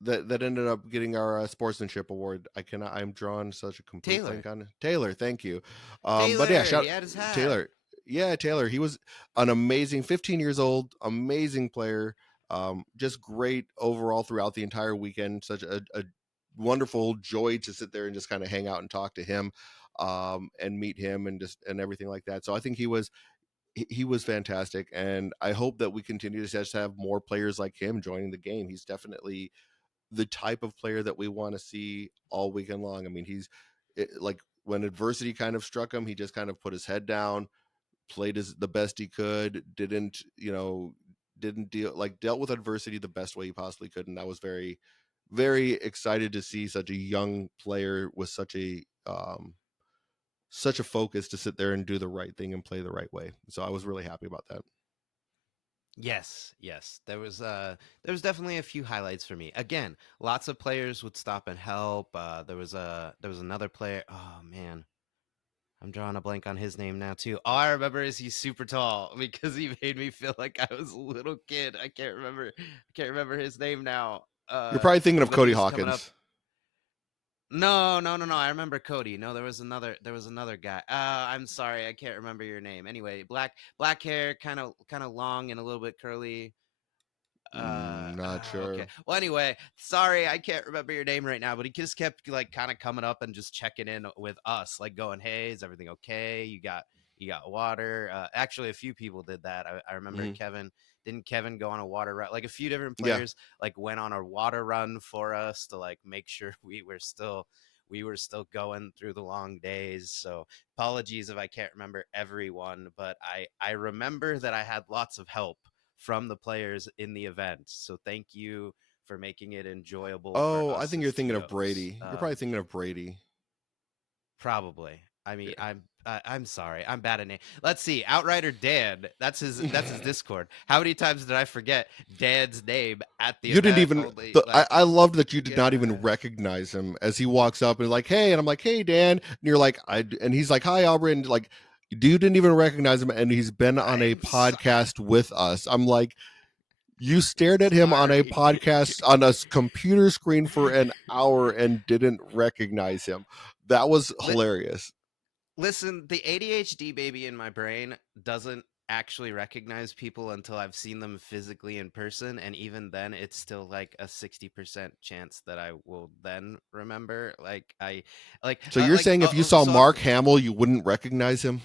that ended up getting our sportsmanship award. I'm drawing such a complete Taylor. blank on it. Taylor, thank you. But yeah, Taylor, shout he had his hat. Taylor. Yeah, Taylor. He was an amazing 15 years old, amazing player. Just great overall throughout the entire weekend. Such a wonderful joy to sit there and just kind of hang out and talk to him, and meet him and just and everything like that. So I think he was fantastic, and I hope that we continue to just have more players like him joining the game. He's definitely the type of player that we want to see all weekend long. I mean, like when adversity kind of struck him, he just kind of put his head down, played the best he could, didn't dealt with adversity the best way he possibly could. And I was very, very excited to see such a young player with such a focus to sit there and do the right thing and play the right way. So I was really happy about that. Yes, yes. There was definitely a few highlights for me. Again, lots of players would stop and help. There was another player. Oh man, I'm drawing a blank on his name now too. All I remember is he's super tall because he made me feel like I was a little kid. I can't remember his name now. You're probably thinking of But he Cody was coming up. Hawkins. No, no, no, no. I remember Cody. No, there was another guy. I'm sorry, I can't remember your name. Anyway, black hair, kind of long and a little bit curly. Not Okay. sure. Well, anyway, sorry, I can't remember your name right now, but he just kept like kind of coming up and just checking in with us, like going, "Hey, is everything okay? You got water?" Actually, a few people did that. I remember Hmm. Kevin. Didn't Kevin go on a water run? Like a few different Yeah. players like went on a water run for us to like make sure we were still going through the long days. So apologies if I can't remember everyone, but I remember that I had lots of help from the players in the event. So thank you for making it enjoyable for Oh, I us think you're as thinking of TOs. Brady. You're probably thinking of Brady. Probably. I mean, Yeah. I'm sorry. I'm bad at name. Let's see. Outrider Dan. That's his Discord. How many times did I forget Dan's name at the You didn't event? even. Only like I loved that you did not even yeah. recognize him as he walks up and like, hey, and I'm like, hey, Dan, and you're like, and he's like, hi, Aubrey, and like, dude didn't even recognize him, and he's been on a I'm sorry. podcast with us. I'm like, you I'm stared at him on a sorry. podcast on a computer screen for an hour and didn't recognize him. That was hilarious. Listen, the ADHD baby in my brain doesn't actually recognize people until I've seen them physically in person, and even then it's still like a 60% chance that I will then remember. So you're saying if you saw So Mark Hamill, you wouldn't recognize him?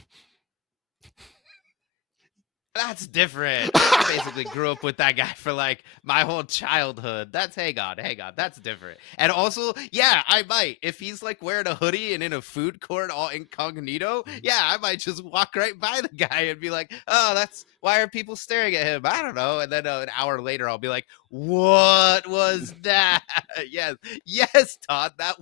that's different. I basically grew up with that guy for like my whole childhood. That's hang on. That's different. And also, yeah, I might. If he's like wearing a hoodie and in a food court all incognito, yeah, I might just walk right by the guy and be like, "Oh, that's why are people staring at him?" I don't know. And then an hour later, I'll be like, "What was that?" Yes, yes, Todd. That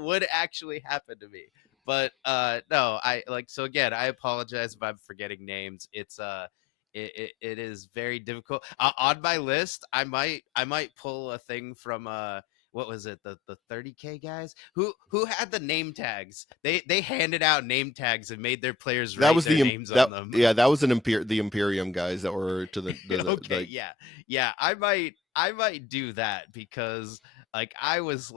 would actually happen to me. But no, I like so again, I apologize if I'm forgetting names. It is very difficult. On my list, I might pull a thing from what was it, the 30K guys who had the name tags. They handed out name tags and made their players That write was their the names on that them. yeah, that was the Imperium guys that were to the Okay, like. yeah. Yeah, I might do that because like I was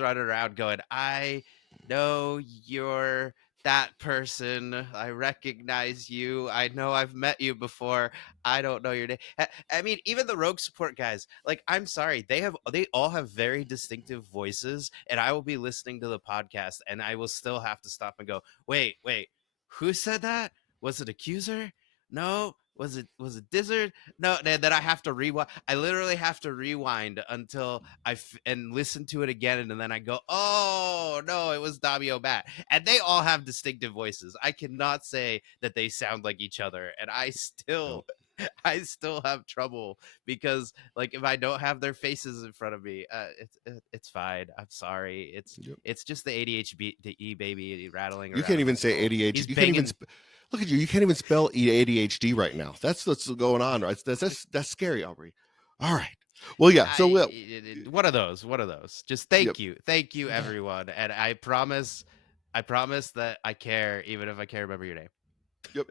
running around going, "I know you're that person. I recognize you. I know I've met you before. I don't know your name." I mean, even the rogue support guys, like I'm sorry, they all have very distinctive voices, and I will be listening to the podcast and I will still have to stop and go, "Wait. Who said that? Was it Accuser? No, was it Dizzard? No, then I have to rewind. I literally have to rewind until and listen to it again, and then I go, "Oh no, it was Damio Bat." And they all have distinctive voices. I cannot say that they sound like each other, and I still No. I still have trouble because, like, if I don't have their faces in front of me, it's fine. I'm sorry. Yep. It's just the ADHD baby rattling You around can't in my even say skull. ADHD. He's You can't even banging. look at you. You can't even spell ADHD right now. That's what's going on, right? That's scary, Aubrey. All right. Well, yeah. So One of those. One of those. Just yep, thank you, everyone, and I promise that I care, even if I can't remember your name. yep.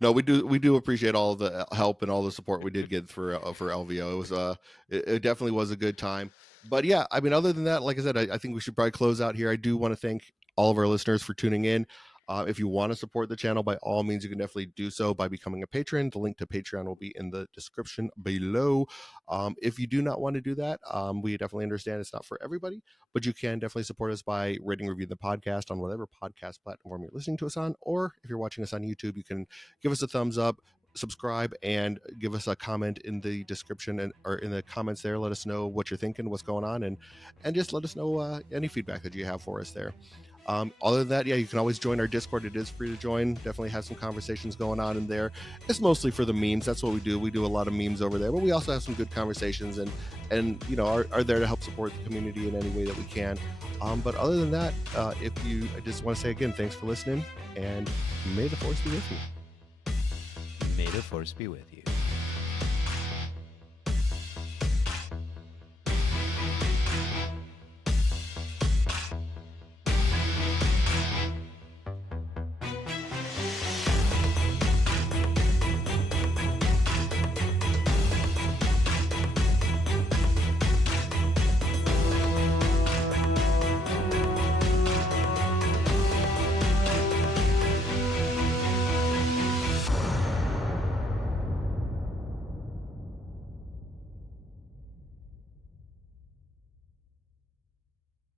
No, we do appreciate all the help and all the support we did get for LVO. It was it definitely was a good time. But yeah, I mean, other than that, like I said, I think we should probably close out here. I do want to thank all of our listeners for tuning in. If you want to support the channel, by all means, you can definitely do so by becoming a patron. The link to Patreon will be in the description below. If you do not want to do that, we definitely understand it's not for everybody, but you can definitely support us by rating, reviewing the podcast on whatever podcast platform you're listening to us on, or if you're watching us on YouTube, you can give us a thumbs up, subscribe, and give us a comment in the description and or in the comments there. Let us know what you're thinking, what's going on, and just let us know any feedback that you have for us there. Other than that, yeah, you can always join our Discord. It is free to join. Definitely have some conversations going on in there. It's mostly for the memes. That's what we do. We do a lot of memes over there, but we also have some good conversations and you know are there to help support the community in any way that we can. But other than that, I just want to say again, thanks for listening, and may the force be with you. May the force be with you.